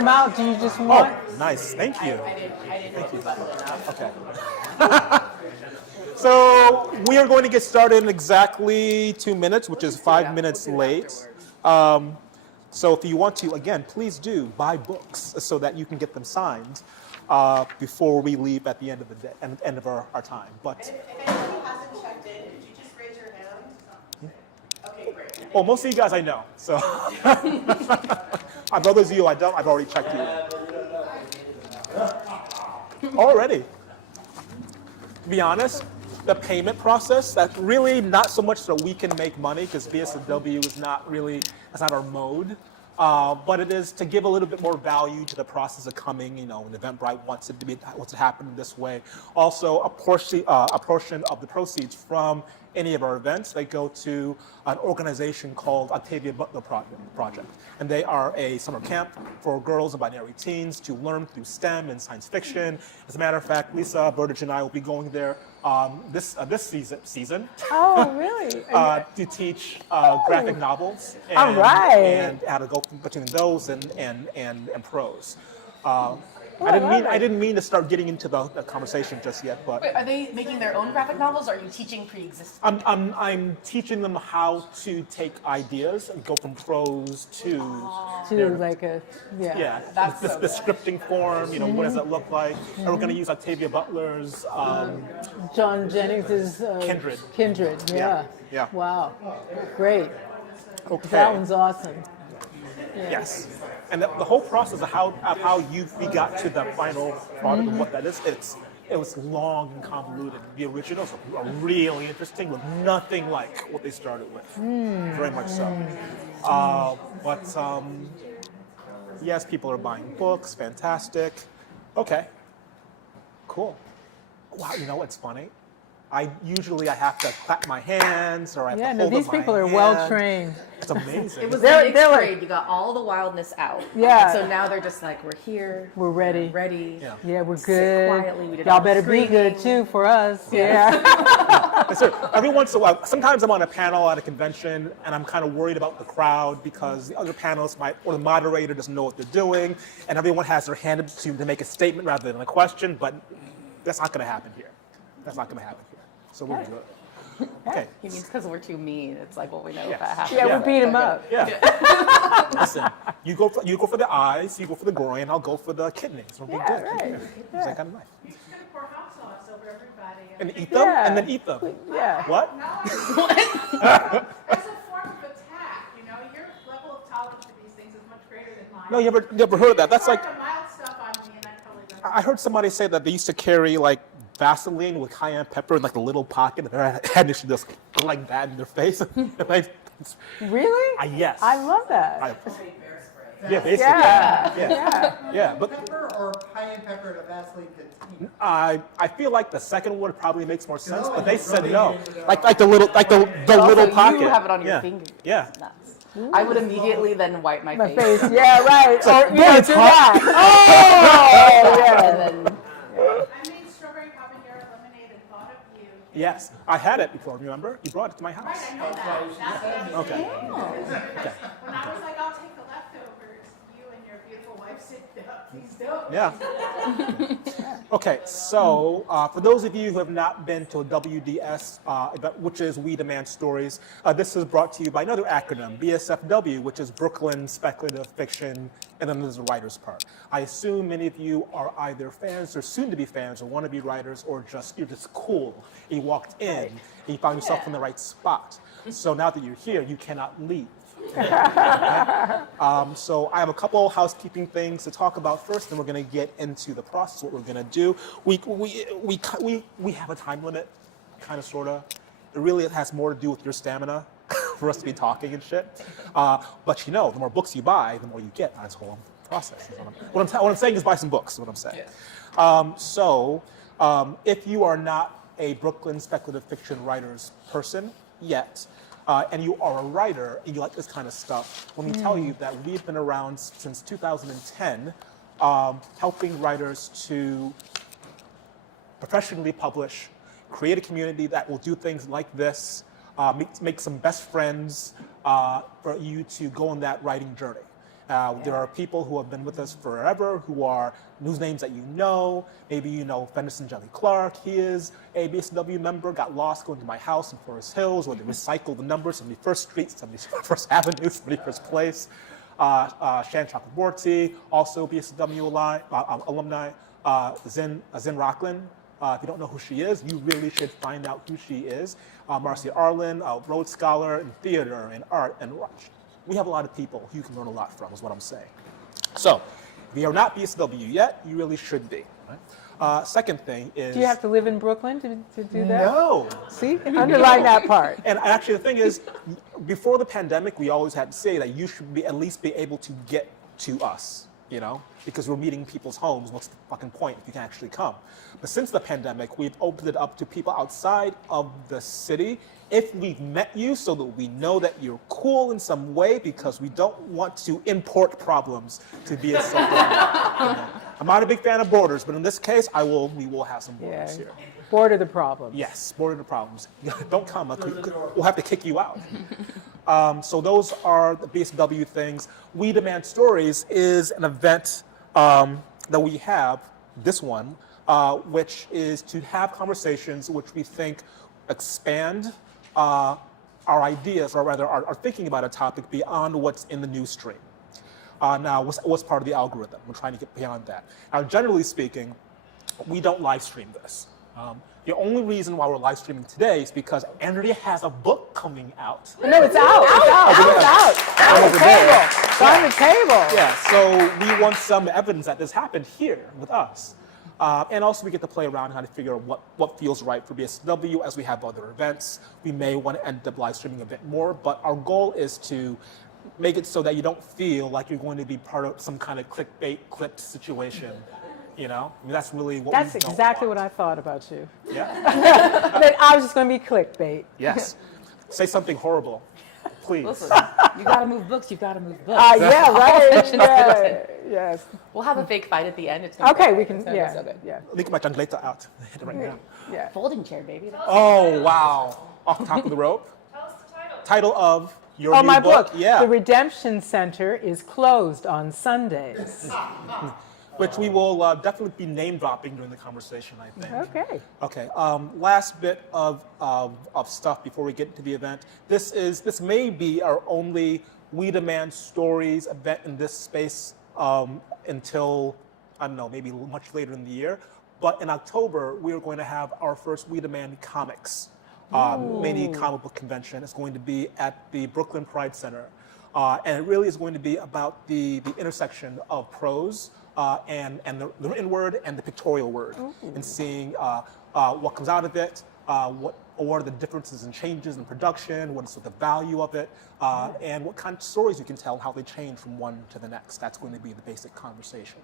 them out? Do you just want? Oh, nice. Thank you. Thank you. Okay. So we are going to get started in exactly 2 minutes, which is 5 minutes late. So if you want to, again, please do buy books so that you can get them signed before we leave at the end of the day, end of our time. But if anyone hasn't checked in, could you just raise your hand? Okay, great. well, most of you guys I know, so. My brothers, you I don't. I've already checked you. Already. To be honest, the payment process, that's really not so much so we can make money, because BSW is not really, that's not our mode. But it is to give a little bit more value to the process of coming. You know, an Eventbrite wants to happen this way. Also, a portion of the proceeds from any of our events, they go to an organization called Octavia Butler Project. And they are a summer camp for girls and binary teens to learn through STEM and science fiction. As a matter of fact, Lisa Burdage and I will be going there this season. Oh, really? To teach graphic novels and, All right. and how to go between those and prose. I didn't mean to start getting into the conversation just yet, but Wait, are they making their own graphic novels, or are you teaching pre-existing? I'm teaching them how to take ideas and go from prose to like a That's the scripting form. You know, what does that look like? And we're going to use Octavia Butler's John Jennings's Kindred. Yeah. Yeah. Wow. Great. Okay. That one's awesome. Yeah. Yes. And the whole process of how we got to the final product of what that is, it was long and convoluted. The originals are really interesting, with nothing like what they started with. Very much so. But yes, people are buying books. Fantastic. Okay. Cool. Wow. You know what's funny? I have to clap my hands, or I have to hold these up my people are hand. well trained. It's amazing. It was They're the mixed like- grade. You got all the wildness out. Yeah. And so now they're just like, we're here. We're ready. Ready. Yeah. Yeah, we're Sit good. quietly. We did Y'all all better be good screaming. too for us. Yeah. So every once in a while, sometimes I'm on a panel at a convention and I'm kind of worried about the crowd because the other panelists or the moderator doesn't know what they're doing, and everyone has their hand up to make a statement rather than a question, but that's not going to happen here. That's not going to happen here. So we're good. Okay. He means because we're too mean. It's like, well, we know Yeah. if that happens. Yeah, we beat him up. Yeah. Listen, you go for the eyes, you go for the groin, I'll go for the kidneys. We'll be good. Right. It's that kind of nice. You're just going to pour hot sauce over everybody. And eat them, Yeah. and then eat them. Yeah. What? No. As a form of attack, you know, your level of tolerance for these things is much greater than mine. No, you ever heard of that? That's like, the mild stuff on me, and I totally don't. I heard somebody say that they used to carry like Vaseline with cayenne pepper in like the little pocket, and their head used to just go like that in their face. Like, Really? yes. I love that. Yeah, basically. Yeah. But Pepper or cayenne pepper to Vaseline container? I feel like the second one probably makes more sense, but they said no. Like the little little pocket. You have it on your yeah. finger. Yeah. Nuts. I would immediately then wipe my My face. face. Yeah, right. like, Or, yeah, it's do hot. that. Oh, yeah. And then I made strawberry habanero lemonade and thought of you. Yes, I had it before. Remember? You brought it to my house. Right, I know that. Okay. Okay. When I was like, I'll take the leftovers, you and your beautiful wife said, please don't. Yeah. Okay, so for those of you who have not been to a WDS event, which is We Demand Stories, this is brought to you by another acronym, BSFW, which is Brooklyn Speculative Fiction, and then there's the writer's part. I assume many of you are either fans or soon-to-be fans or want to be writers, or you're just cool. You walked in and you found yourself in the right spot. So now that you're here, you cannot leave. So I have a couple housekeeping things to talk about first, and we're going to get into the process. What we're going to do, we have a time limit, kind of, sort of. It really has more to do with your stamina for us to be talking and shit. But you know, the more books you buy, the more you get. That's the whole process. What I'm saying is buy some books. Is what I'm saying. Yeah. If you are not a Brooklyn speculative fiction writers person yet, and you are a writer and you like this kind of stuff, let me tell you that we've been around since 2010, helping writers to professionally publish, create a community that will do things like this, make some best friends for you to go on that writing journey. There are people who have been with us forever, whose names that you know. Maybe you know Fenderson Jelly Clark. He is a BSW member, got lost going to my house in Forest Hills, where they recycle the numbers, 71st Street, 71st Avenue, 71st Place. Shan Chakraborty, also BSW alumni. Zin Rockland. If you don't know who she is, you really should find out who she is. Marcia Arlen, a Rhodes Scholar in theater and art and we have a lot of people who you can learn a lot from, is what I'm saying. So, if you are not BSW yet, you really should be. Right? Second thing is... Do you have to live in Brooklyn to do that? No. See? Underline that part. And actually, the thing is, before the pandemic, we always had to say that you should at least be able to get to us, you know? Because we're meeting people's homes. What's the fucking point if you can actually come? But since the pandemic, we've opened it up to people outside of the city. If we've met you so that we know that you're cool in some way, because we don't want to import problems to be a city. I'm not a big fan of borders, but in this case, we will have some borders here. Border the problems. Yes, border the problems. Don't come, we'll have to kick you out. So those are the BSW things. We Demand Stories is an event that we have, this one, which is to have conversations which we think expand our ideas, or rather our thinking about a topic beyond what's in the news stream. Now, what's part of the algorithm? We're trying to get beyond that. Now, generally speaking, we don't live stream this. The only reason why we're live streaming today is because Andrea has a book coming out. No, it's out. It's out. On the table. It's on the table. Yeah, so we want some evidence that this happened here with us. And also we get to play around and how to figure out what feels right for BSW as we have other events. We may want to end up live streaming a bit more, but our goal is to make it so that you don't feel like you're going to be part of some kind of clickbait clipped situation. You know, I mean, that's really what That's we don't exactly want. what I thought about you. Yeah. That I was just going to be clickbait. Yes. Say something horrible, please. Listen, you gotta move books, you've gotta move books. Yeah, right. Mention Yeah, yes. We'll have a fake fight at the end. It's gonna be Okay, great. we can. It's gonna be Yeah, so good. yeah, Look my changleta out right now. yeah. Folding chair, baby. Oh, wow. Off the top of the rope. Tell us the title. Title of your Oh, new my book. Yeah. The Redemption Center is closed on Sundays. Which we will definitely be name dropping during the conversation, I think. Okay. Okay. Last bit of stuff before we get into the event. This may be our only We Demand Stories event in this space until, I don't know, maybe much later in the year. But in October, we are going to have our first We Demand Comics mini comic book convention. It's going to be at the Brooklyn Pride Center. And it really is going to be about the intersection of prose and the written word and the pictorial word, and seeing what comes out of it, what are the differences and changes in production, what is the value of it, and what kind of stories you can tell, how they change from one to the next. That's going to be the basic conversation.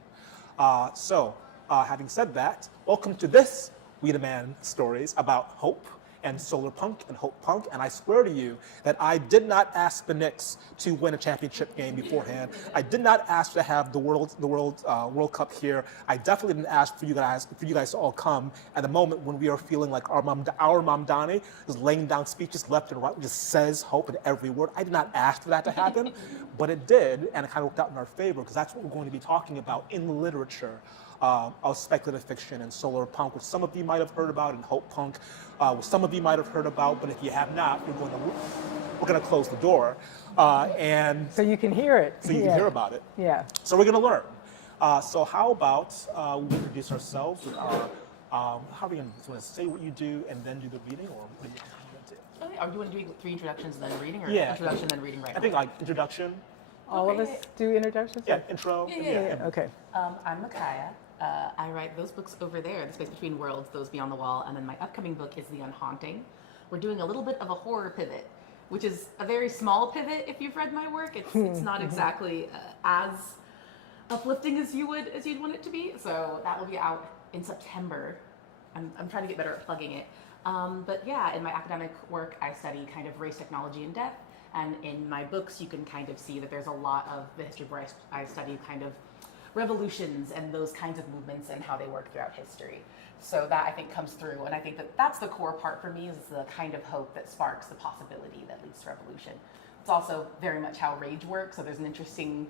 So having said that, welcome to this We Demand Stories about hope and Solarpunk and Hopepunk, and I swear to you that I did not ask the Knicks to win a championship game beforehand. I did not ask to have the World Cup here. I definitely didn't ask for you guys to all come at the moment when we are feeling like our Mamdani is laying down speeches left and right, just says hope in every word. I did not ask for that to happen, but it did, and it kind of worked out in our favor, because that's what we're going to be talking about in literature. Of speculative fiction and Solarpunk, which some of you might have heard about, and Hopepunk, which some of you might have heard about, but if you have not, we're going to close the door, and So you can hear it. so you can hear about it. Yeah. So we're going to learn. So how about we introduce ourselves with our, how are we going to say what you do and then do the reading, or what are you going to do? Okay, are you want to do 3 introductions and then reading, or Yeah. introduction then reading right I think like introduction. All of us do introductions? Yeah, intro. Yeah. Okay. I'm Micaiah. I write those books over there, The Space Between Worlds, Those Beyond the Wall, and then my upcoming book is The Unhaunting. We're doing a little bit of a horror pivot, which is a very small pivot if you've read my work. It's not exactly as uplifting as you'd want it to be. So that will be out in September. I'm trying to get better at plugging it. But yeah, in my academic work, I study kind of race, technology, and death. And in my books, you can kind of see that there's a lot of the history where I study kind of revolutions and those kinds of movements and how they work throughout history. So that, I think, comes through. And I think that that's the core part for me, is the kind of hope that sparks the possibility that leads to revolution. It's also very much how rage works. So there's an interesting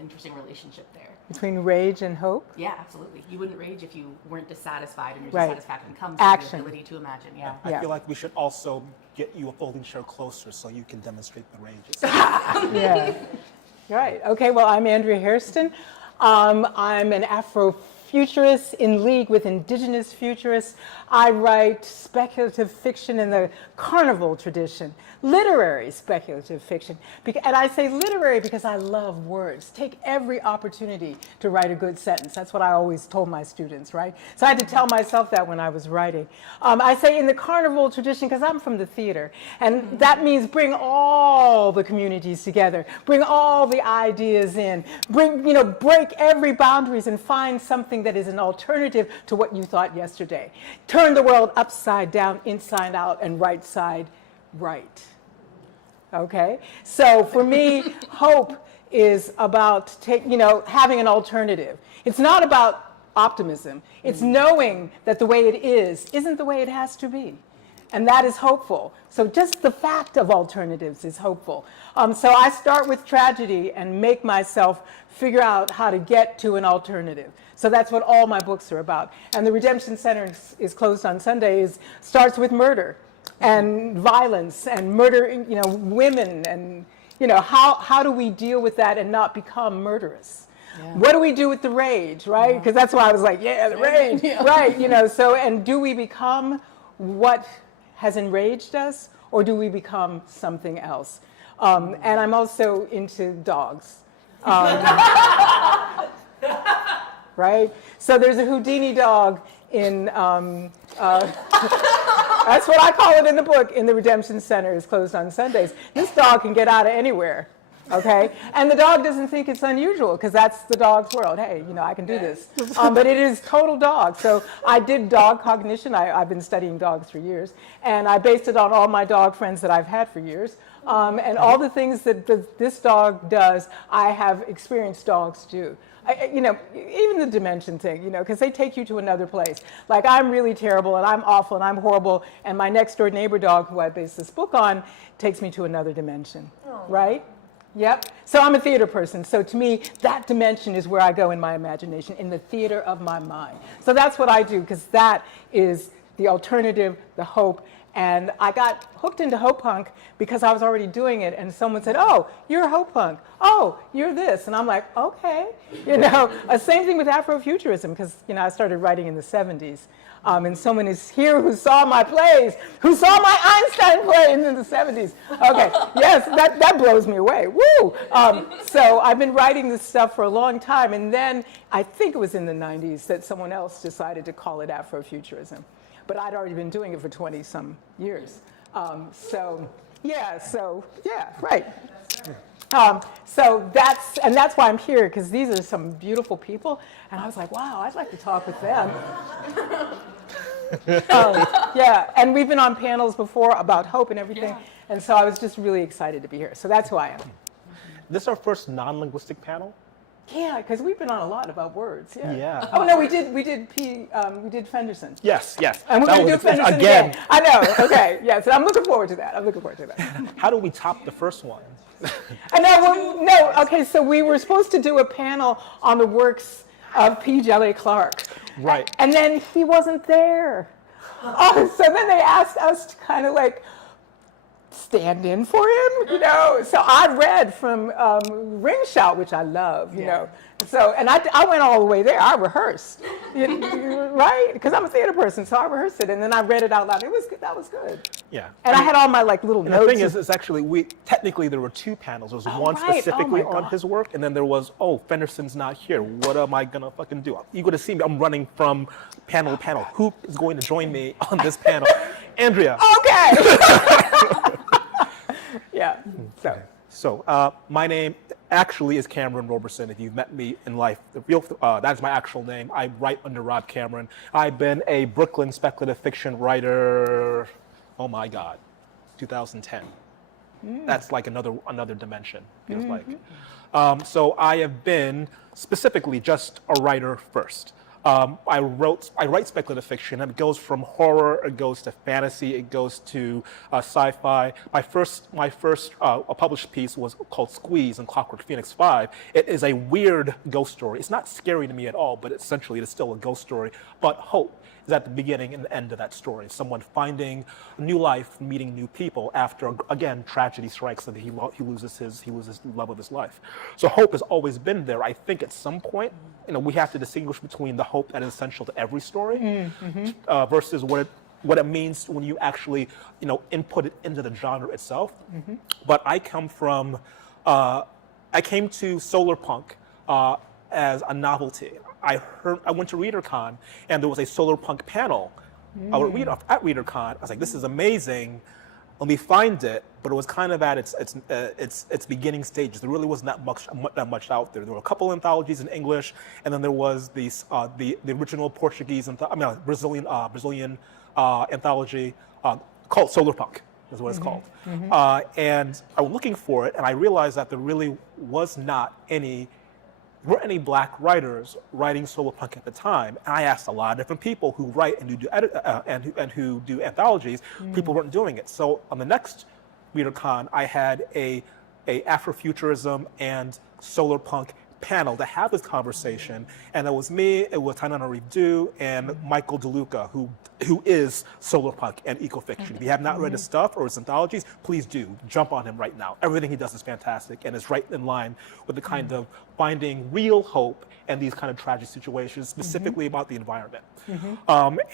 interesting relationship there. Between rage and hope? Yeah, absolutely. You wouldn't rage if you weren't dissatisfied, and your Right. dissatisfaction comes Action. from the ability to imagine. Yeah. I Yeah. feel like we should also get you a folding chair closer so you can demonstrate the range. Yeah. Right. Okay, well, I'm Andrea Hairston. I'm an Afrofuturist in league with Indigenous Futurists. I write speculative fiction in the carnival tradition, literary speculative fiction. And I say literary because I love words. Take every opportunity to write a good sentence. That's what I always told my students, right? So I had to tell myself that when I was writing. I say in the carnival tradition because I'm from the theater. And that means bring all the communities together. Bring all the ideas in. Break every boundaries and find something that is an alternative to what you thought yesterday. Turn the world upside down, inside out, and right side right. Okay? So for me, hope is about having an alternative. It's not about optimism. It's knowing that the way it is isn't the way it has to be. And that is hopeful. So just the fact of alternatives is hopeful. So I start with tragedy and make myself figure out how to get to an alternative. So that's what all my books are about. And the Redemption Center is closed on Sundays, starts with murder and violence and murder, women, and how do we deal with that and not become murderous? Yeah. What do we do with the rage, right? Because that's why I was like, the rage, right? So, and do we become what has enraged us, or do we become something else? And I'm also into dogs. Right? So there's a Houdini dog in, that's what I call it in the book, in the Redemption Center, is closed on Sundays. This dog can get out of anywhere, okay? And the dog doesn't think it's unusual, because that's the dog's world. Hey, I can do this. But it is total dog. So I did dog cognition. I've been studying dogs for years. And I based it on all my dog friends that I've had for years. And all the things that this dog does, I have experienced dogs do. Even the dimension thing, because they take you to another place. Like, I'm really terrible, and I'm awful, and I'm horrible, and my next door neighbor dog, who I based this book on, takes me to another dimension, right? Yep. So I'm a theater person. So to me, that dimension is where I go in my imagination, in the theater of my mind. So that's what I do, because that is the alternative, the hope. And I got hooked into Hopepunk because I was already doing it, and someone said, "Oh, you're a Hopepunk. Oh, you're this." And I'm like, okay. Same thing with Afrofuturism, because I started writing in the 70s. And someone is here who saw my plays, who saw my Einstein plays in the 70s. Okay, yes, that blows me away. Woo! So I've been writing this stuff for a long time, and then I think it was in the 90s that someone else decided to call it Afrofuturism. But I'd already been doing it for 20-some years. Right. So that's why I'm here, because these are some beautiful people, and I was like, wow, I'd like to talk with them. And we've been on panels before about hope and everything, and so I was just really excited to be here. So that's who I am. This is our first non-linguistic panel. Yeah, because we've been on a lot about words. Yeah. Oh no, we did Fenderson. Yes. And we're going to do Fenderson again. I know. Okay. Yes, I'm looking forward to that. How do we top the first one? No. Okay, so we were supposed to do a panel on the works of P. Jelly Clark. Right. And then he wasn't there. So then they asked us to kind of like stand in for him, So I read from Ring Shout, which I love, you know. So, and I went all the way there. I rehearsed, right? Because I'm a theater person, so I rehearsed it, and then I read it out loud. That was good. Yeah. And I had all my little notes. The thing is actually, technically there were two panels. There was one specifically on his work, and then there was, Fenderson's not here. What am I gonna fucking do? You're gonna see me. I'm running from panel to panel. Who is going to join me on this panel? Andrea. Okay. Yeah. So my name actually is Cameron Roberson. If you've met me in life, that's my actual name. I write under Rob Cameron. I've been a Brooklyn speculative fiction writer. Oh my God, 2010. That's like another dimension. Feels like. So I have been specifically just a writer first. I write speculative fiction, and it goes from horror, it goes to fantasy, it goes to sci-fi. My first published piece was called Squeeze in Clockwork Phoenix 5. It is a weird ghost story. It's not scary to me at all, but essentially it is still a ghost story. But hope is at the beginning and the end of that story. Someone finding new life, meeting new people after, again, tragedy strikes and he loses the love of his life. So hope has always been there. I think at some point, we have to distinguish between the hope that is essential to every story versus what it means when you actually, input it into the genre itself. But I came to Solarpunk as a novelty. I went to ReaderCon and there was a Solarpunk panel at ReaderCon. I was like, this is amazing. Let me find it, but it was kind of at its beginning stages. There really wasn't that much out there. There were a couple anthologies in English, and then there was the original Portuguese, Brazilian anthology called Solarpunk, is what it's called. And I was looking for it, and I realized that there really weren't any black writers writing Solarpunk at the time. And I asked a lot of different people who write and who do anthologies. People weren't doing it. So on the next ReaderCon, I had a Afrofuturism and Solarpunk panel to have this conversation, and it was me, it was Tainana Reedu, and Michael DeLuca, who is Solarpunk and ecofiction. If you have not read his stuff or his anthologies, please do jump on him right now. Everything he does is fantastic and is right in line with the kind of finding real hope in these kind of tragic situations, specifically about the environment.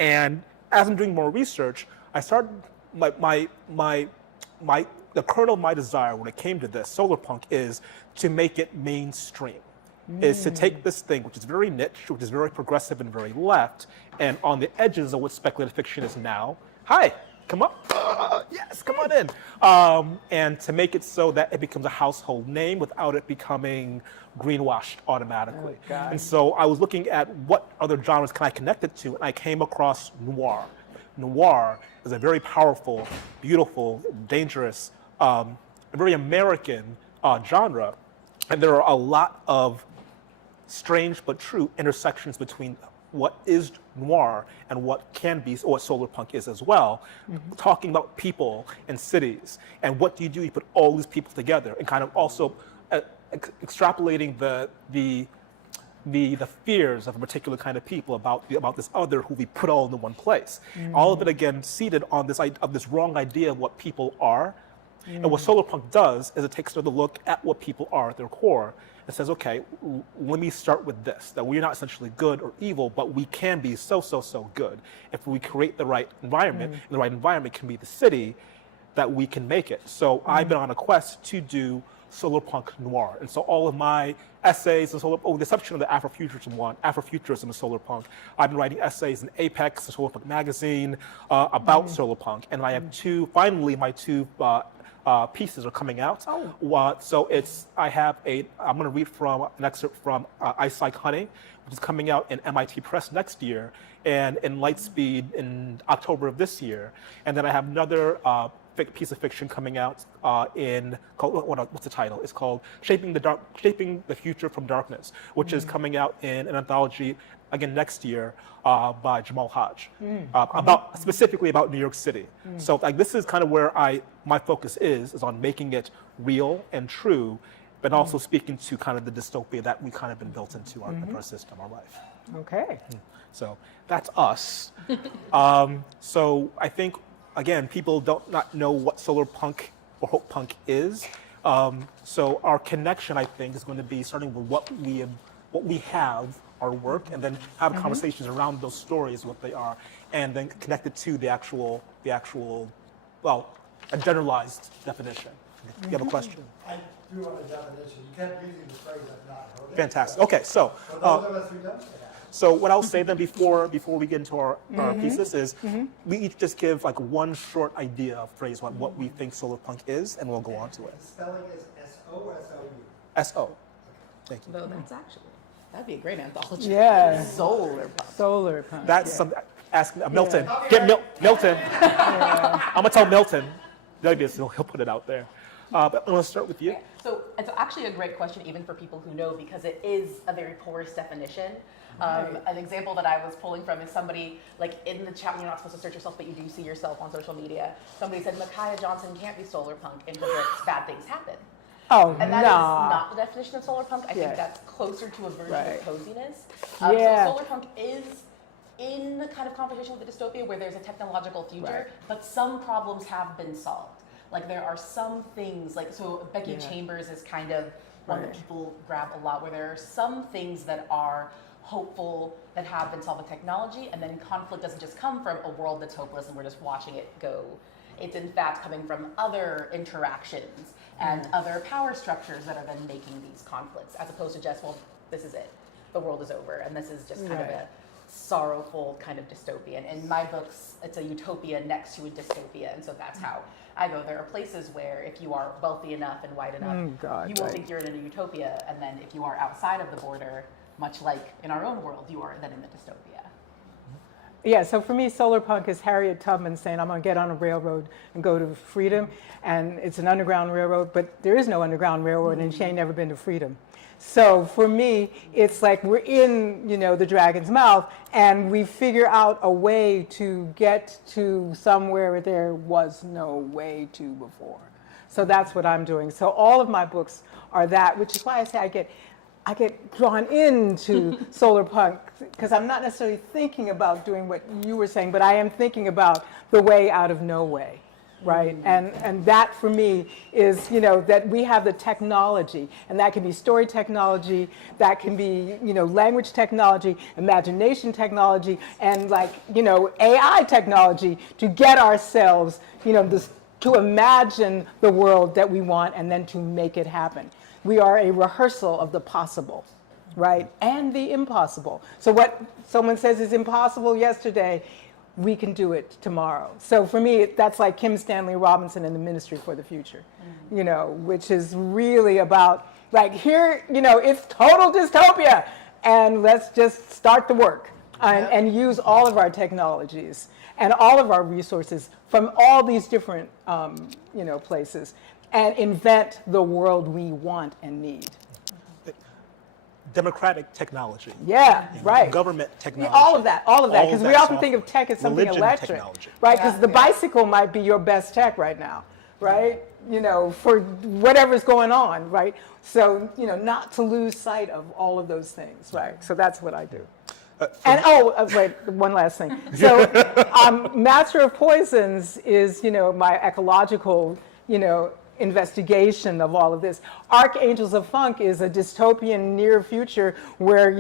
And as I'm doing more research, I started the kernel of my desire when it came to this Solarpunk is to make it mainstream. Is to take this thing, which is very niche, which is very progressive and very left, and on the edges of what speculative fiction is now. Hi, come up. Yes, come on in. And to make it so that it becomes a household name without it becoming greenwashed automatically. And so I was looking at what other genres can I connect it to, and I came across noir. Noir is a very powerful, beautiful, dangerous, very American genre, and there are a lot of strange but true intersections between what is noir and what can be, or what Solarpunk is as well, talking about people and cities, and what do? You put all these people together, and kind of also extrapolating the fears of a particular kind of people about this other who we put all into one place. All of it again seated on this wrong idea of what people are. And what Solarpunk does is it takes another look at what people are at their core and says, okay, let me start with this, that we're not essentially good or evil, but we can be so good if we create the right environment, and the right environment can be the city, that we can make it. So I've been on a quest to do Solarpunk noir. And so all of my essays, and with the exception of the Afrofuturism one, Afrofuturism and Solarpunk, I've been writing essays in Apex, the Solarpunk magazine, about Solarpunk. And I have my two pieces are coming out. So I'm going to read from an excerpt from Ice Like Honey, which is coming out in MIT Press next year, and in Lightspeed in October of this year. And then I have another piece of fiction coming out what's the title? It's called Shaping the Future from Darkness, which is coming out in an anthology again next year by Jamal Hodge, specifically about New York City. So this is kind of where my focus is on making it real and true, but also speaking to kind of the dystopia that we kind of been built into our system, our life. Okay. So that's us. So I think, again, people not know what Solarpunk or Hopepunk is. So our connection, I think, is going to be starting with what we have, our work, and then have conversations around those stories, what they are, and then connect it to the actual, a generalized definition. You have a question? I do want a definition. You kept using the phrase "I've not heard it." Fantastic. Okay, so. For those of us who don't say that. So what I'll say then before we get into our pieces is we each just give like one short idea of phrase what we think Solarpunk is, and we'll go on to it. The spelling is S-O or S-O-U? S-O. Thank you. Though that'd be a great anthology. Yeah. Solarpunk. Solarpunk. That's something. Ask Milton. Get Milton. I'm gonna tell Milton. He'll put it out there. But let's start with you. Yeah. So it's actually a great question, even for people who know, because it is a very porous definition. An example that I was pulling from is somebody, like in the chat, you're not supposed to search yourself, but you do see yourself on social media. Somebody said, Micaiah Johnson can't be Solarpunk in her books, bad things happen. Oh, And that is not the definition of Solarpunk. I think Yes. that's closer to a version Right. of coziness. Yeah. So Solarpunk is in the kind of competition with the dystopia where there's a technological future, Right. but some problems have been solved. Like there are some things, like so Becky Yeah. Chambers is kind of one that Right. people grab a lot, where there are some things that are hopeful that have been solved with technology, and then conflict doesn't just come from a world that's hopeless and we're just watching it go. It's in fact coming from other interactions and other power structures that are then making these conflicts, as opposed to just, well, this is it, the world is over, and this is just kind of Right. a sorrowful kind of dystopia. And in my books, it's a utopia next to a dystopia, and so that's how I go. There are places where if you are wealthy enough and white enough, God, you will right. think you're in a utopia, and then if you are outside of the border, much like in our own world, you are then in the dystopia. Yeah, so for me, Solarpunk is Harriet Tubman saying, I'm going to get on a railroad and go to freedom. And it's an underground railroad, but there is no underground railroad, and she ain't never been to freedom. So for me, it's like we're in, the dragon's mouth, and we figure out a way to get to somewhere where there was no way to before. So that's what I'm doing. So all of my books are that, which is why I say I get drawn into Solarpunk, because I'm not necessarily thinking about doing what you were saying, but I am thinking about the way out of no way, right? And that for me is, that we have the technology, and that can be story technology, that can be, language technology, imagination technology, and AI technology to get ourselves, to imagine the world that we want and then to make it happen. We are a rehearsal of the possible, right? And the impossible. So what someone says is impossible yesterday, we can do it tomorrow. So for me, that's like Kim Stanley Robinson and the Ministry for the Future, which is really about here, it's total dystopia, and let's just start the work and use all of our technologies and all of our resources from all these different, places, and invent the world we want and need. Democratic technology. Yeah, right. Government technology. All of that, because we often software. think of tech as something Religion electric, technology. right? Because the bicycle might be your best tech right now, right? For whatever's going on, right? So, not to lose sight of all of those things, right? So that's what I do. And wait, one last thing. So, Master of Poisons is, my ecological, investigation of all of this. Archangels of Funk is a dystopian near future where,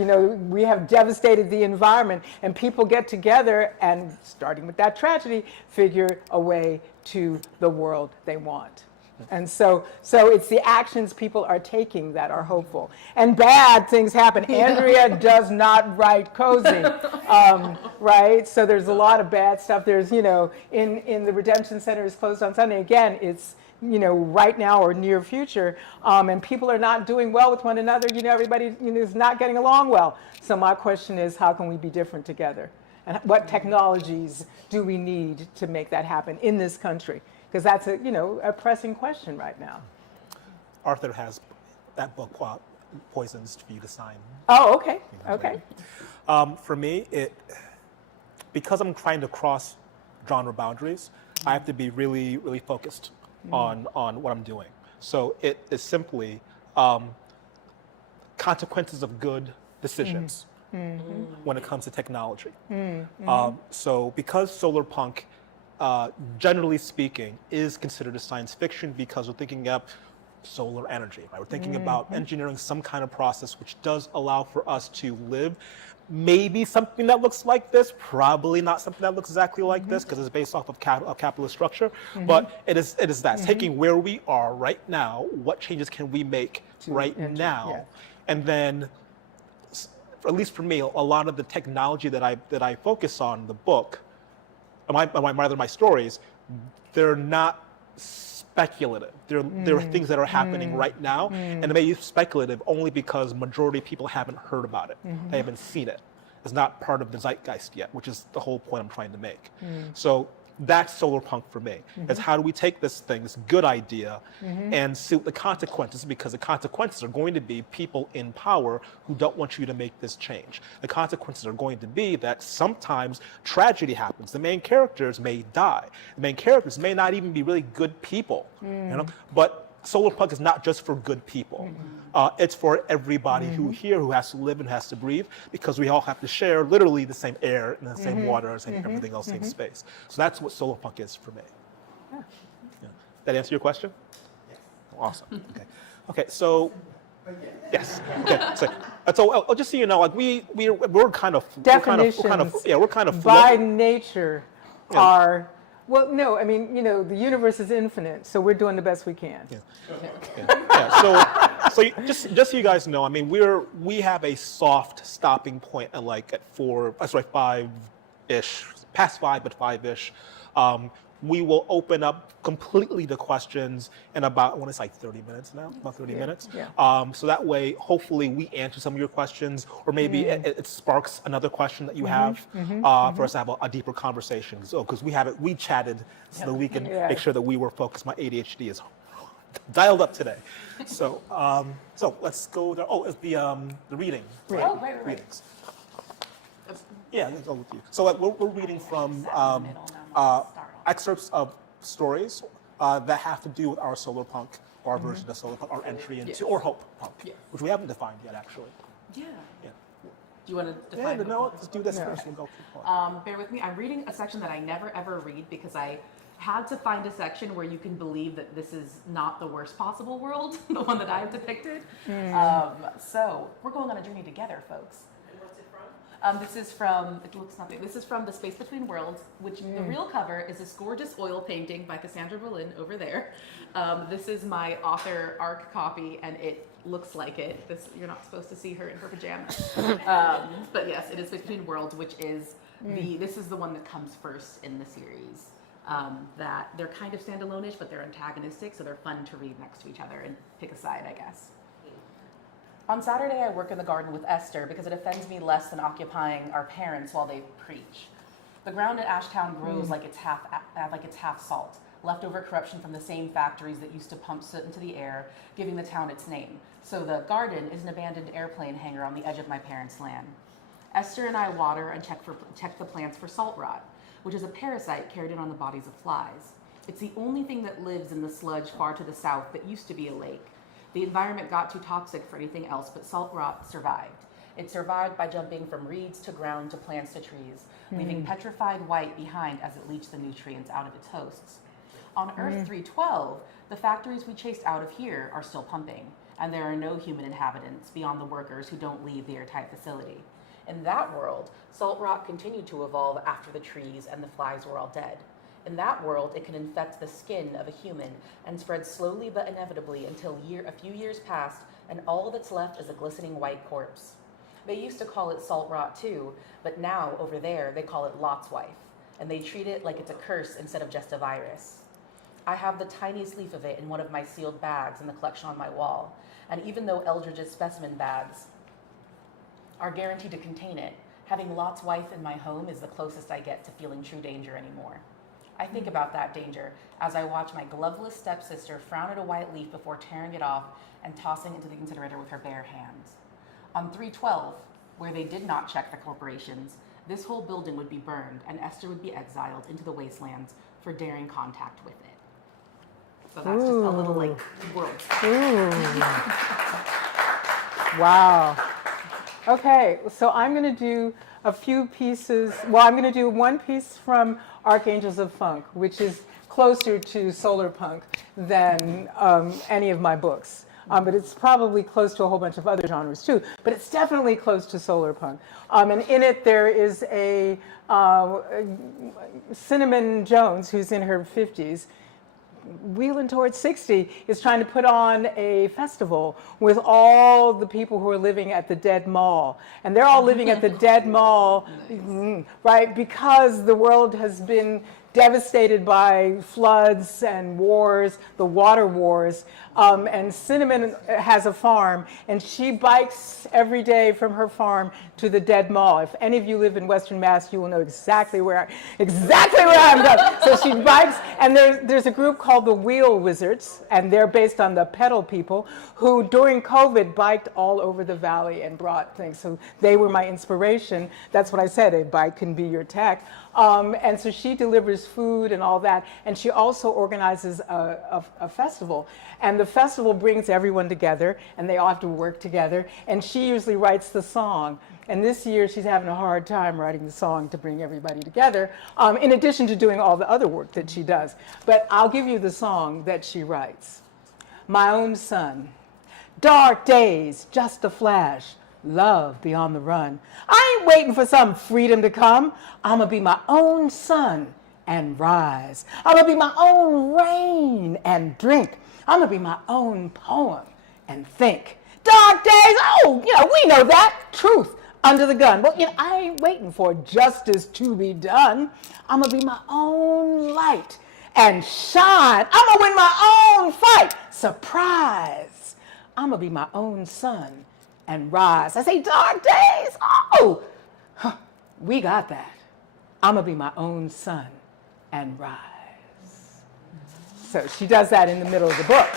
we have devastated the environment, and people get together and, starting with that tragedy, figure a way to the world they want. And so it's the actions people are taking that are hopeful. And bad things happen. Andrea does not write cozy, right? So there's a lot of bad stuff. There's, in the Redemption Center is closed on Sunday. Again, it's, right now or near future, and people are not doing well with one another. Everybody is not getting along well. So my question is, how can we be different together? And what technologies do we need to make that happen in this country? Because that's a pressing question right now. Arthur has that book, Poisons, for you to sign. Oh, okay, okay. For me, because I'm trying to cross genre boundaries, I have to be really, really focused on what I'm doing. So it is simply consequences of good decisions when it comes to technology. So because Solarpunk, generally speaking, is considered a science fiction because we're thinking of solar energy, right? We're thinking about engineering some kind of process which does allow for us to live maybe something that looks like this, probably not something that looks exactly like this because it's based off of a capitalist structure, but it is that, taking where we are right now, what changes can we make right now, and then, at least for me, a lot of the technology that I focus on in the book, rather my stories, they're not speculative. There are things that are happening right now, and it may be speculative only because majority of people haven't heard about it. They haven't seen it. It's not part of the zeitgeist yet, which is the whole point I'm trying to make. So That's Solarpunk for me. Is how do we take this thing, this good idea, and suit the consequences, because the consequences are going to be people in power who don't want you to make this change. The consequences are going to be that sometimes tragedy happens. The main characters may die. The main characters may not even be really good people, you know, but Solarpunk is not just for good people. It's for everybody who has to live and has to breathe, because we all have to share literally the same air and the same water and same everything else, same space. So that's what Solarpunk is for me. Yeah. That answer your question? Yes. Awesome. Okay. Okay. So. Yes. Okay. So just so you know, like we're kind of Definitions we're kind of by nature are. Well, no, I mean, you know, the universe is infinite, so we're doing the best we can. Yeah. So just so you guys know, I mean, we have a soft stopping point at like at 5-ish, past 5, but 5-ish. We will open up completely to questions in about, I want to say 30 minutes now, about 30 minutes. Yeah. So that way, hopefully we answer some of your questions, or maybe it sparks another question that you have for us to have a deeper conversation. So, because we chatted so that we can make sure that we were focused. My ADHD is dialed up today. So, so let's go there. Oh, it's the reading. Oh, right. Readings. Yeah, let's go with you. So we're reading from excerpts of stories that have to do with our Solarpunk, or our version of Solarpunk, our entry into, or Hopepunk, which we haven't defined yet, actually. Yeah. Yeah. Do you want to define? No, let's do this first. We'll go keep going. Bear with me. I'm reading a section that I never ever read because I had to find a section where you can believe that this is not the worst possible world, the one that I've depicted. So we're going on a journey together, folks. And what's it from? This is from, it looks nothing, this is from The Space Between Worlds, which the real cover is this gorgeous oil painting by Cassandra Berlin over there. This is my author ARC copy, and it looks like it. You're not supposed to see her in her pajamas. But yes, it is Space Between Worlds, which is this is the one that comes first in the series. That they're kind of standalone-ish, but they're antagonistic, so they're fun to read next to each other and pick a side, I guess. On Saturday, I work in the garden with Esther because it offends me less than occupying our parents while they preach. The ground at Ashtown grows like it's half salt, leftover corruption from the same factories that used to pump soot into the air, giving the town its name. So the garden is an abandoned airplane hangar on the edge of my parents' land. Esther and I water and check the plants for salt rot, which is a parasite carried in on the bodies of flies. It's the only thing that lives in the sludge far to the south that used to be a lake. The environment got too toxic for anything else, but salt rot survived. It survived by jumping from reeds to ground to plants to trees, leaving petrified white behind as it leached the nutrients out of its hosts. On Earth 312, the factories we chased out of here are still pumping, and there are no human inhabitants beyond the workers who don't leave the airtight facility. In that world, salt rot continued to evolve after the trees and the flies were all dead. In that world, it can infect the skin of a human and spread slowly but inevitably until a few years passed and all that's left is a glistening white corpse. They used to call it salt rot too, but now over there they call it Lot's wife, and they treat it like it's a curse instead of just a virus. I have the tiniest leaf of it in one of my sealed bags in the collection on my wall, and even though Eldridge's specimen bags are guaranteed to contain it, having Lot's wife in my home is the closest I get to feeling true danger anymore. I think about that danger as I watch my gloveless stepsister frown at a white leaf before tearing it off and tossing it into the incinerator with her bare hands. On 312, where they did not check the corporations, this whole building would be burned and Esther would be exiled into the wastelands for daring contact with it. So that's just a little world. Wow. Okay, so I'm going to do a few pieces. Well, I'm going to do one piece from Archangels of Funk, which is closer to Solarpunk than any of my books. But it's probably close to a whole bunch of other genres too. But it's definitely close to Solarpunk. And in it, there is a Cinnamon Jones, who's in her 50s, wheeling towards 60, is trying to put on a festival with all the people who are living at the Dead Mall. And they're all living at the Dead Mall, right, because the world has been devastated by floods and wars, the water wars. And Cinnamon has a farm, and she bikes every day from her farm to the Dead Mall. If any of you live in Western Mass, you will know exactly where I'm going. So she bikes, and there's a group called the Wheel Wizards, and they're based on the pedal people, who during COVID biked all over the valley and brought things. So they were my inspiration. That's what I said, a bike can be your tech. And so she delivers food and all that, and she also organizes a festival. And the festival brings everyone together, and they all have to work together, and she usually writes the song. And this year, she's having a hard time writing the song to bring everybody together, in addition to doing all the other work that she does. But I'll give you the song that she writes. My own son, dark days, just a flash, love beyond the run. I ain't waiting for some freedom to come. I'm gonna be my own sun and rise. I'm gonna be my own rain and drink. I'm gonna be my own poem and think. Dark days, oh, we know that. Truth under the gun. Well, I ain't waiting for justice to be done. I'm gonna be my own light and shine. I'm gonna win my own fight. Surprise. I'm gonna be my own sun and rise. I say, dark days, oh, we got that. I'm gonna be my own sun and rise. So she does that in the middle of the book.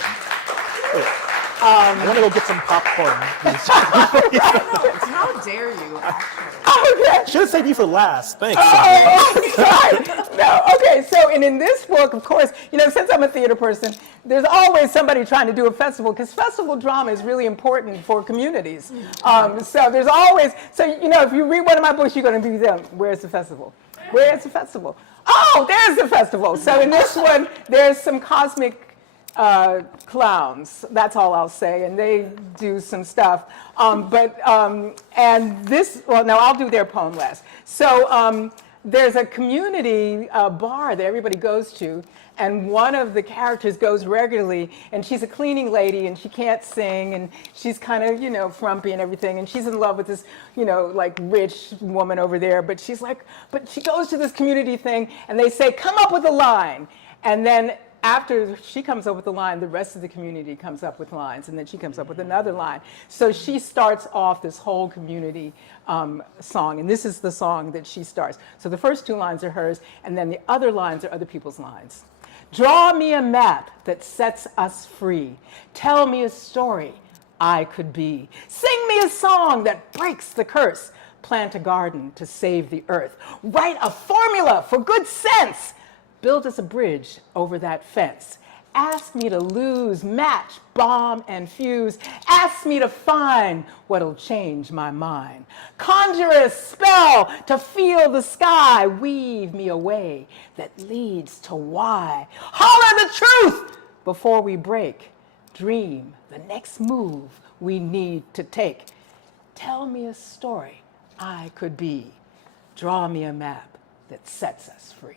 I want to go get some popcorn. How dare you, actually? Okay. Should have saved you for last. Thanks. Oh, no, okay, so and in this book, of course, since I'm a theater person, there's always somebody trying to do a festival, because festival drama is really important for communities. So there's always, if you read one of my books, you're going to be them. Where's the festival? Where's the festival? Oh, there's the festival. So in this one, there's some cosmic clowns. That's all I'll say, and they do some stuff. And this, well, no, I'll do their poem last. So there's a community bar that everybody goes to, and one of the characters goes regularly, and she's a cleaning lady, and she can't sing, and she's kind of, frumpy and everything, and she's in love with this, like rich woman over there, but she goes to this community thing, and they say, come up with a line, and then after she comes up with a line, the rest of the community comes up with lines, and then she comes up with another line. So she starts off this whole community song, and this is the song that she starts. So the first two lines are hers, and then the other lines are other people's lines. Draw me a map that sets us free. Tell me a story I could be. Sing me a song that breaks the curse. Plant a garden to save the earth. Write a formula for good sense. Build us a bridge over that fence. Ask me to lose, match, bomb, and fuse. Ask me to find what'll change my mind. Conjure a spell to feel the sky. Weave me a way that leads to why. Holler the truth before we break. Dream the next move we need to take. Tell me a story I could be. Draw me a map that sets us free.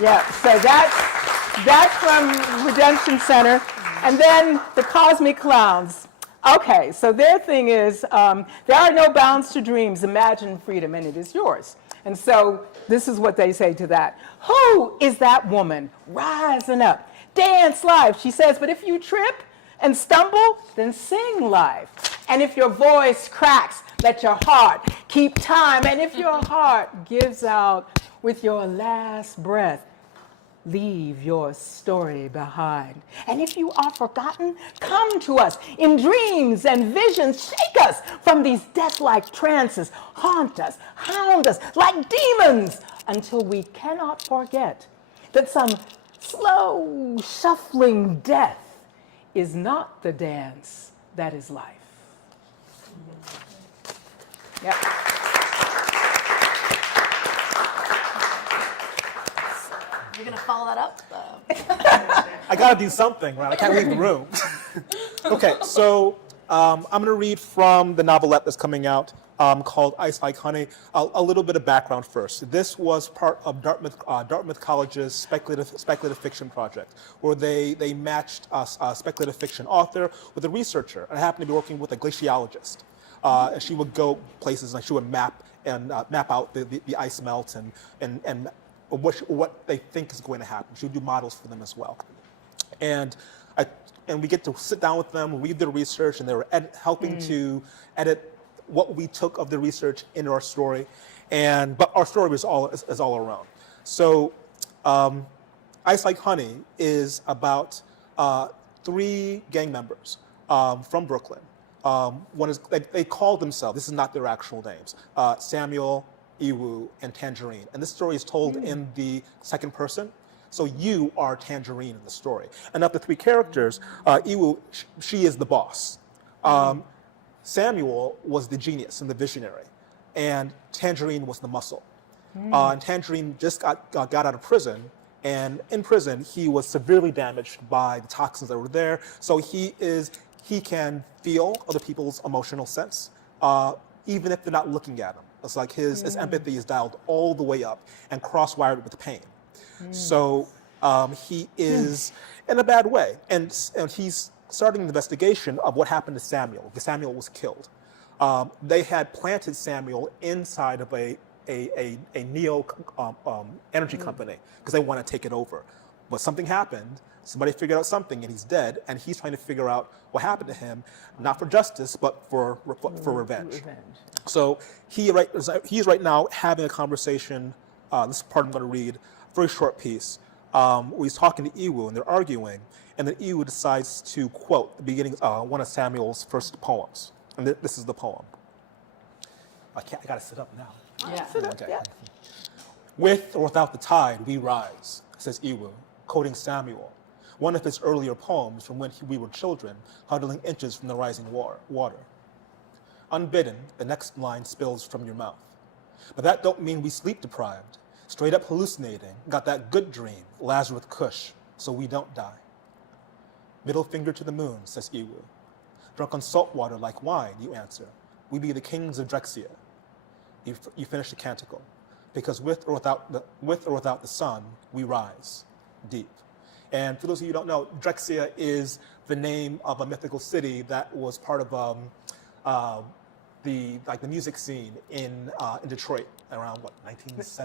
Yeah, so that's from Redemption Center. And then the Cosmic Clowns. Okay, so their thing is, there are no bounds to dreams. Imagine freedom, and it is yours. And so this is what they say to that. Who is that woman rising up? Dance live, she says, but if you trip and stumble, then sing live. And if your voice cracks, let your heart keep time. And if your heart gives out with your last breath, leave your story behind. And if you are forgotten, come to us in dreams and visions. Shake us from these death-like trances. Haunt us, hound us like demons until we cannot forget that some slow, shuffling death is not the dance that is life. Yep. You're going to follow that up? I got to do something, right? I can't leave the room. Okay, so I'm going to read from the novelette that's coming out called Ice Like Honey. A little bit of background first. This was part of Dartmouth College's speculative fiction project, where they matched a speculative fiction author with a researcher. And I happened to be working with a glaciologist. And she would go places and she would map out the ice melt and what they think is going to happen. She would do models for them as well. And we get to sit down with them, read their research, and they were helping to edit what we took of the research into our story. But our story is all our own. So Ice Like Honey is about 3 gang members from Brooklyn. One is they call themselves, this is not their actual names, Samuel, Iwu, and Tangerine. And this story is told in the second person. So you are Tangerine in the story. And of the 3 characters, Iwu, she is the boss. Samuel was the genius and the visionary. And Tangerine was the muscle. And Tangerine just got out of prison. And in prison, he was severely damaged by the toxins that were there. So he can feel other people's emotional sense, even if they're not looking at him. It's like his empathy is dialed all the way up and cross-wired with pain. So he is in a bad way. And he's starting an investigation of what happened to Samuel, because Samuel was killed. They had planted Samuel inside of a neo energy company because they want to take it over. But something happened. Somebody figured out something, and he's dead. And he's trying to figure out what happened to him, not for justice, but for revenge. So he's right now having a conversation. This part I'm going to read, a very short piece, where he's talking to Iwu, and they're arguing. And then Iwu decides to quote the beginning of one of Samuel's first poems. And this is the poem. I got to sit up now. Yeah. Okay. Yeah. With or without the tide, we rise, says Iwu, quoting Samuel, one of his earlier poems from when we were children, huddling inches from the rising water. Unbidden, the next line spills from your mouth. But that don't mean we sleep deprived, straight up hallucinating, got that good dream, Lazarus Kush, so we don't die. Middle finger to the moon, says Iwu. Drunk on salt water like wine, you answer. We be the kings of Drexia. You finish the canticle, because with or without the sun, we rise deep. And for those of you who don't know, Drexia is the name of a mythical city that was part of the music scene in Detroit around 1960?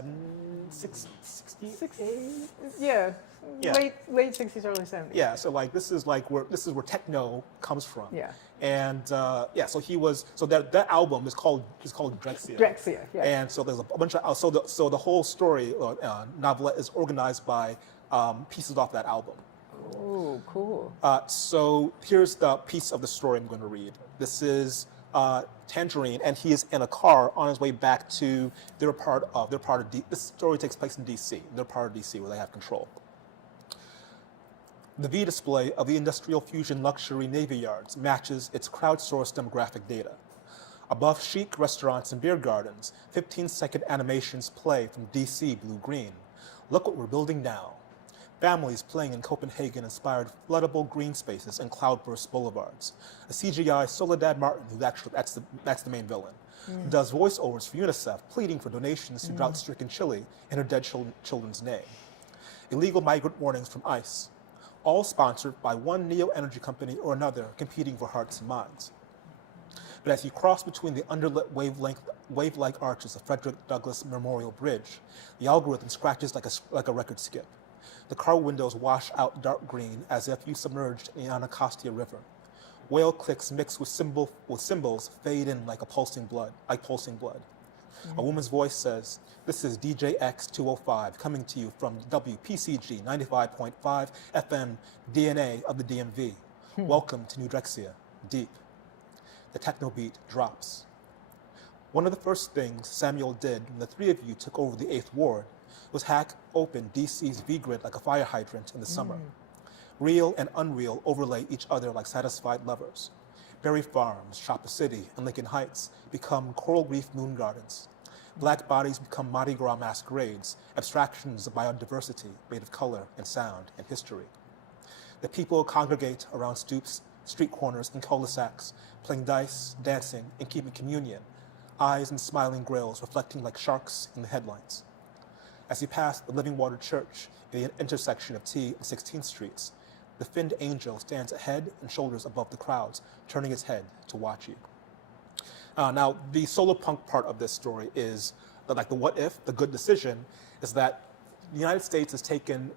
Yeah. Yeah. Late 60s, early 70s. Yeah, so this is where techno comes from. Yeah. And so that album is called Drexia. Drexia, yeah. And so there's a bunch of so the whole story novelette is organized by pieces off that album. Oh, cool. So here's the piece of the story I'm going to read. This is Tangerine, and he is in a car on his way back to this story takes place in DC. They're part of DC where they have control. The V display of the Industrial Fusion Luxury Navy Yards matches its crowdsourced demographic data. Above chic restaurants and beer gardens, 15-second animations play from DC blue-green. Look what we're building now. Families playing in Copenhagen-inspired floodable green spaces and cloudburst boulevards. A CGI Soledad Martin, who actually that's the main villain, does voiceovers for UNICEF, pleading for donations to drought-stricken Chile in her dead children's name. Illegal migrant warnings from ICE, all sponsored by one neo-energy company or another, competing for hearts and minds. But as you cross between the underlit wave-like arches of Frederick Douglass Memorial Bridge, the algorithm scratches like a record skip. The car windows wash out dark green as if you submerged in the Anacostia River. Whale clicks mixed with symbols fade in like pulsing blood. A woman's voice says, "This is DJ X205 coming to you from WPCG 95.5 FM DNA of the DMV. Welcome to New Drexia, deep." The techno beat drops. One of the first things Samuel did when the 3 of you took over the 8th Ward was hack open DC's V-grid like a fire hydrant in the summer. Real and unreal overlay each other like satisfied lovers. Berry Farms, Shopper City, and Lincoln Heights become coral reef moon gardens. Black bodies become Mardi Gras masquerades, abstractions of biodiversity made of color and sound and history. The people congregate around stoops, street corners, and cul-de-sacs, playing dice, dancing, and keeping communion, eyes and smiling grills reflecting like sharks in the headlines. As you pass the Living Water Church at the intersection of T and 16th Streets, the finned angel stands a head and shoulders above the crowds, turning its head to watch you. Now, the Solarpunk part of this story is the what if, the good decision, is that the United States has taken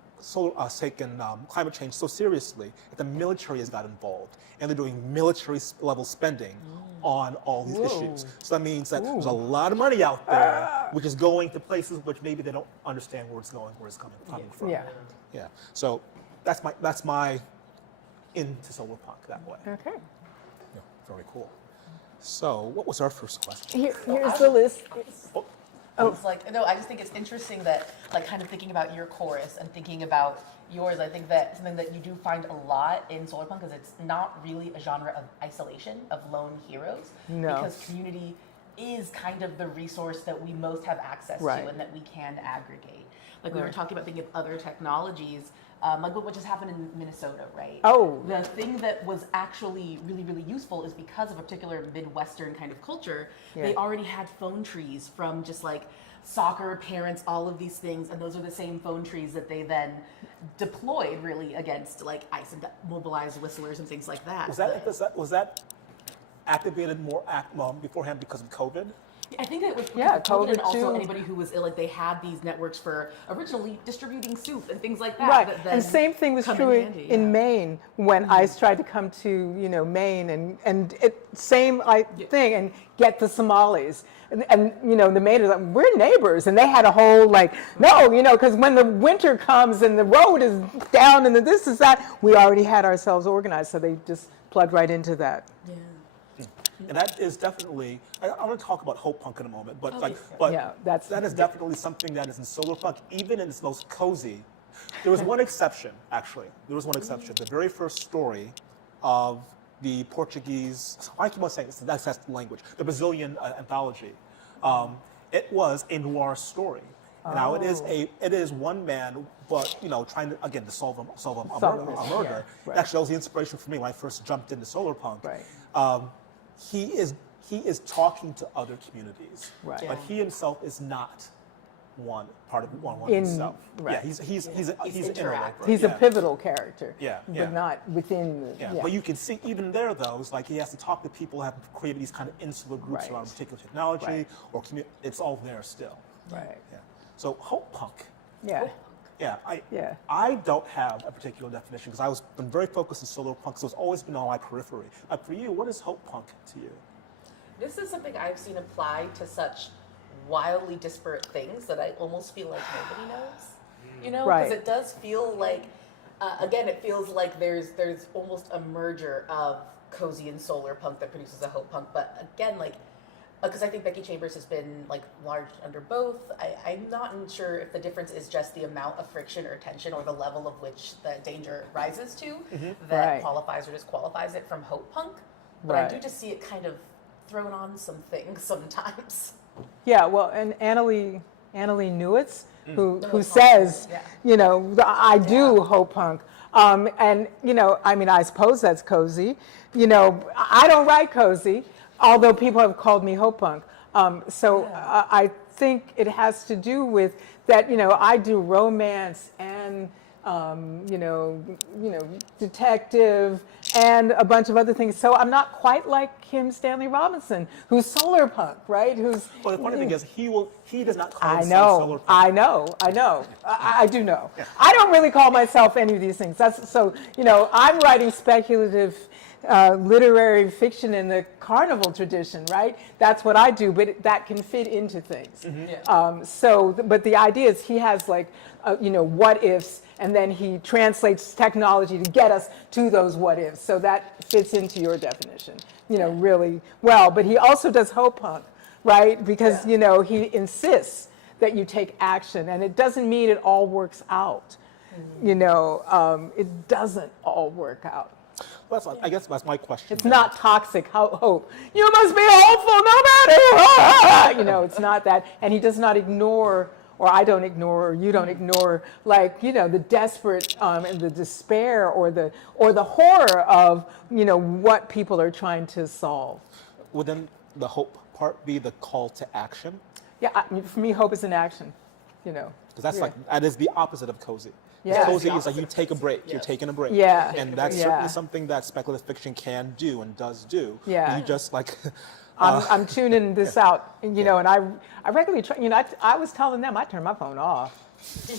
climate change so seriously that the military has got involved, and they're doing military level spending on all these issues. So that means that there's a lot of money out there, which is going to places which maybe they don't understand where it's going, where it's coming from. Yeah. Yeah. So that's my into Solarpunk that way. Okay. Yeah, very cool. So what was our first question? Here's the list. It's like, no, I just think it's interesting that, like, kind of thinking about your chorus and thinking about yours, I think that something that you do find a lot in Solarpunk is it's not really a genre of isolation, of lone heroes. No. Because community is kind of the resource that we most have access Right. to and that we can aggregate. Like we were talking about thinking of other technologies, like what just happened in Minnesota, right? Oh. The thing that was actually really, really useful is because of a particular Midwestern kind of culture, they already had phone trees from just like soccer parents, all of these things, and those are the same phone trees that they then deployed really against like ICE and mobilized whistlers and things like that. Was that activated more beforehand because of COVID? I think it was because Yeah, of COVID and COVID also too. anybody who was ill, like they had these networks for originally distributing soup and things like that. Right, that then and same thing was come true in handy, in yeah. Maine when ICE tried to come to Maine and same thing and get the Somalis and the Maine are like, we're neighbors, and they had a whole no, because when the winter comes and the road is down and the this is that, we already had ourselves organized, so they just plugged right into that. Yeah. And that is definitely, I want to talk about Hopepunk in a moment, but Yeah, that is definitely something that is in Solarpunk, even in its most cozy. There was one exception, actually. There was one exception. The very first story of the Portuguese, I keep on saying this, that's the language, the Brazilian anthology. It was a noir story. Now it is one man, but trying to again to solve a murder. Right. Actually, that was the inspiration for me when I first jumped into Solarpunk. Right. He is talking to other communities, Right. but he himself is not one In- himself. right. Yeah, he's an interloper. He's a pivotal character, Yeah, but yeah. not within the. Yeah, but you can see even there though, it's like he has to talk to people who have created these kind of insular groups Right. around a particular technology Right. or it's all there still. Right. Yeah. So Hopepunk. Yeah. Yeah, Yeah. I don't have a particular definition because I was been very focused on Solarpunk, so it's always been on my periphery. For you, what is Hopepunk to you? This is something I've seen applied to such wildly disparate things that I almost feel like nobody knows. Right. Because it does feel like, again, it feels like there's almost a merger of cozy and Solarpunk that produces a Hopepunk. But again, because I think Becky Chambers has been large under both. I'm not sure if the difference is just the amount of friction or tension or the level of which the danger rises to that Right. qualifies or disqualifies it from Hopepunk. But I do Right. just see it kind of thrown on some things sometimes. Yeah, well, and Annalie Newitz, who That's says, awesome, I do Hopepunk. And, I suppose that's cozy. I don't write cozy, although people have called me Hopepunk. I think it has to do with that, I do romance and, detective and a bunch of other things. So I'm not quite like Kim Stanley Robinson, who's Solarpunk, right? Who's Well, the funny thing is, he does not call I himself know, Solarpunk. I know. I do know. I don't really call myself any of these things. I'm writing speculative literary fiction in the carnival tradition, right? That's what I do, but that can fit into things. But the idea is he has what ifs, and then he translates technology to get us to those what ifs. So that fits into your definition, really well. But he also does Hopepunk, right? Because, he insists that you take action, and it doesn't mean it all works out. It doesn't all work out. Well, I guess that's my question. It's not toxic hope. You must be hopeful no matter. It's not that. And he does not ignore, or I don't ignore, or you don't ignore, the desperate and the despair or the horror of, what people are trying to solve. Would then the hope part be the call to action? Yeah, for me, hope is an action. Because that's that is the opposite of cozy. Yeah. Cozy is you take a break. You're taking a break. Yeah. And that's Yeah. certainly something that speculative fiction can do and does do. Yeah. You just I'm tuning this out, and I regularly try. I was telling them I turn my phone off.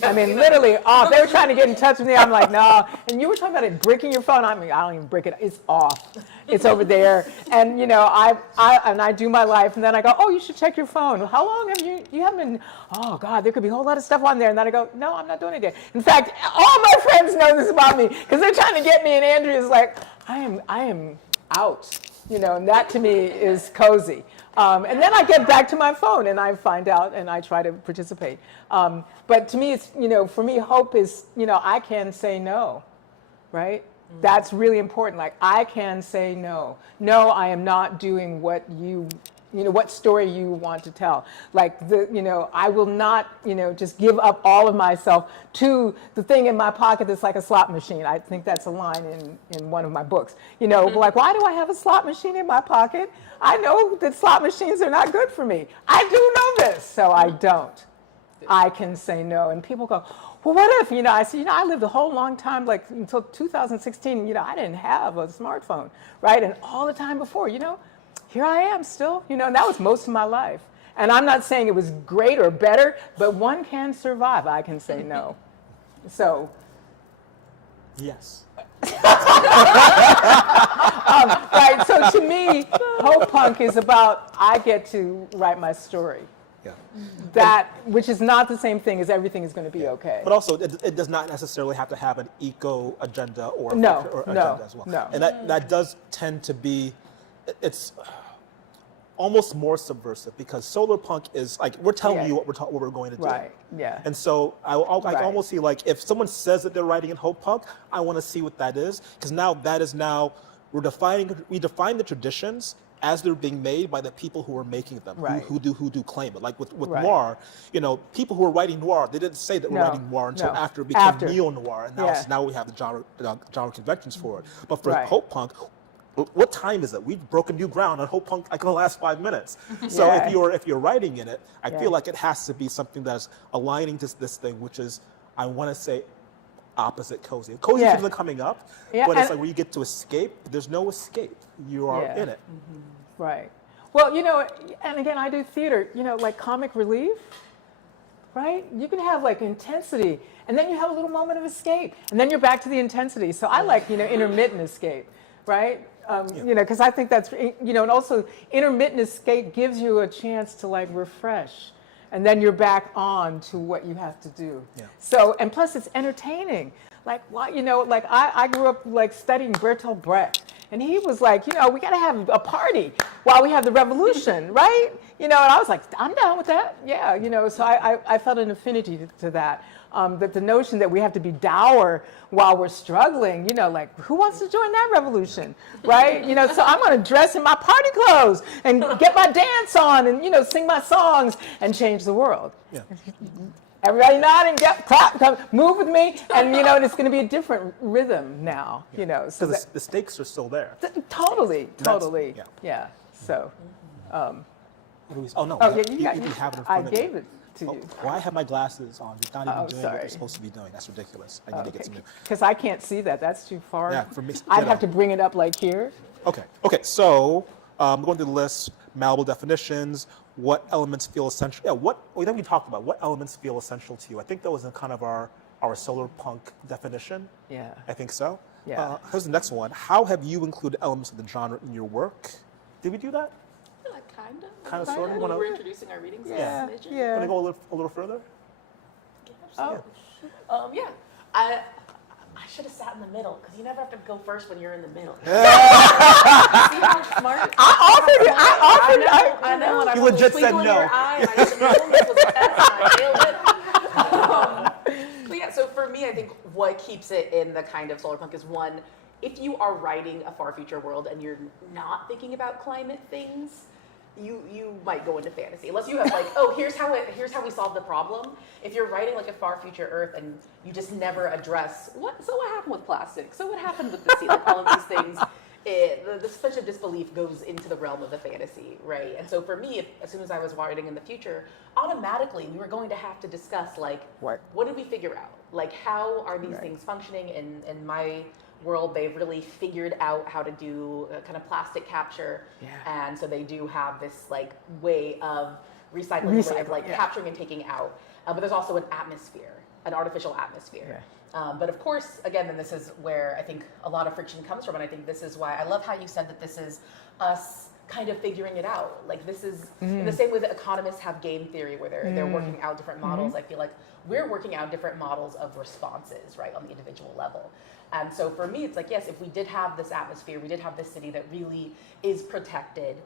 I mean, literally off. They were trying to get in touch with me. I'm like, no. And you were talking about it breaking your phone. I mean, I don't even break it. It's off. It's over there. And, I do my life. And then I go, oh, you should check your phone. How long have you haven't been, oh, God, there could be a whole lot of stuff on there. And then I go, no, I'm not doing it yet. In fact, all my friends know this about me because they're trying to get me. And Andrea's like, I am out. And that to me is cozy. And then I get back to my phone and I find out and I try to participate. But to me, it's, for me, hope is, I can say no, right? Mm-hmm. That's really important. Like, I can say no. No, I am not doing what what story you want to tell. Like, I will not, just give up all of myself to the thing in my pocket that's like a slot machine. I think that's a line in one of my books. Like, why do I have a slot machine in my pocket? I know that slot machines are not good for me. I do know this, so I don't. I can say no. And people go, well, what if, I say, I lived a whole long time, like until 2016, I didn't have a smartphone, right? And all the time before, here I am still, and that was most of my life. And I'm not saying it was great or better, but one can survive. I can say no. So. Yes. Right, so to me, Hopepunk is about I get to write my story. Yeah. Which is not the same thing as everything is going to be okay. But also, it does not necessarily have to have an eco agenda or agenda as well. No. And that does tend to be, it's almost more subversive because Solarpunk is like, we're telling you what we're going to do. Right, yeah. And so I almost see like, if someone says that they're writing in Hopepunk, I want to see what that is. Because now we define the traditions as they're being made by the people who are making them, right. who do claim it. Like with right. noir, people who are writing noir, they didn't say that we're writing noir until after it became neo-noir, and now we have the genre conventions for it. But for Hopepunk, what time is it? We've broken new ground on Hopepunk like in the last 5 minutes. So if you're writing in it, I feel like it has to be something that's aligning to this thing, which is, I want to say, opposite cozy. Cozy is even coming up, but it's like where you get to escape. There's no escape. You are in it. Mm-hmm. Right. Well, and again, I do theater, like comic relief, right? You can have like intensity, and then you have a little moment of escape, and then you're back to the intensity. So I like, intermittent escape, right? Because I think that's, and also intermittent escape gives you a chance to like refresh. And then you're back on to what you have to do. Yeah. So, and plus it's entertaining. Like, like I grew up like studying Bertolt Brecht. And he was like, we got to have a party while we have the revolution, right? And I was like, I'm down with that. Yeah, so I felt an affinity to that. That the notion that we have to be dour while we're struggling, like who wants to join that revolution, right? So I'm going to dress in my party clothes and get my dance on and, sing my songs and change the world. Yeah. Everybody nod and clap, move with me, and it's going to be a different rhythm now, So the stakes are still there. Totally. Yeah. So. Oh no! You have it in front I of gave you. it to you. Well, I have my glasses on. You're not even doing what sorry. you're supposed to be doing. That's ridiculous. I need to get some new. Because I can't see that. That's too far. Yeah, for me. I'd have to bring it up like here. Okay. So I'm going to the list. Malleable definitions. What elements feel essential? Yeah. Then we talked about what elements feel essential to you. I think that was in kind of our Solarpunk definition. Yeah. I think so. Yeah. Here's the next one. How have you included elements of the genre in your work? Did we do that? Kind of, sort of. We're introducing our readings. Yeah. Want to go a little further? Yeah. I should have sat in the middle because you never have to go first when you're in the middle. See how smart? I know. And I You put a legit said twinkle in no. your eye, and I just knew this was a test, and I failed it. But yeah, so for me, I think what keeps it in the kind of Solarpunk is one, if you are writing a far future world and you're not thinking about climate things, you might go into fantasy unless you have like, oh, here's how we solve the problem. If you're writing like a far future Earth and you just never address what happened with plastic, so what happened with the sea, like all of these things, the suspension of disbelief goes into the realm of the fantasy, right? And so for me, as soon as I was writing in the future, automatically we were going to have to discuss like, what did we figure out? Like, how are these things functioning in my world? They've really figured out how to do kind of plastic capture, and so they do have this like way of recycling way of Recycle, like yeah. capturing and taking out. But there's also an atmosphere, an artificial atmosphere. But of course, again, and this is where I think a lot of friction comes from, and I think this is why I love how you said that this is us kind of figuring it out. Like this is in the same way that economists have game theory where they're working out different models. I feel like we're working out different models of responses, right, on the individual level. And so for me, it's like, yes, if we did have this atmosphere, we did have this city that really is protected,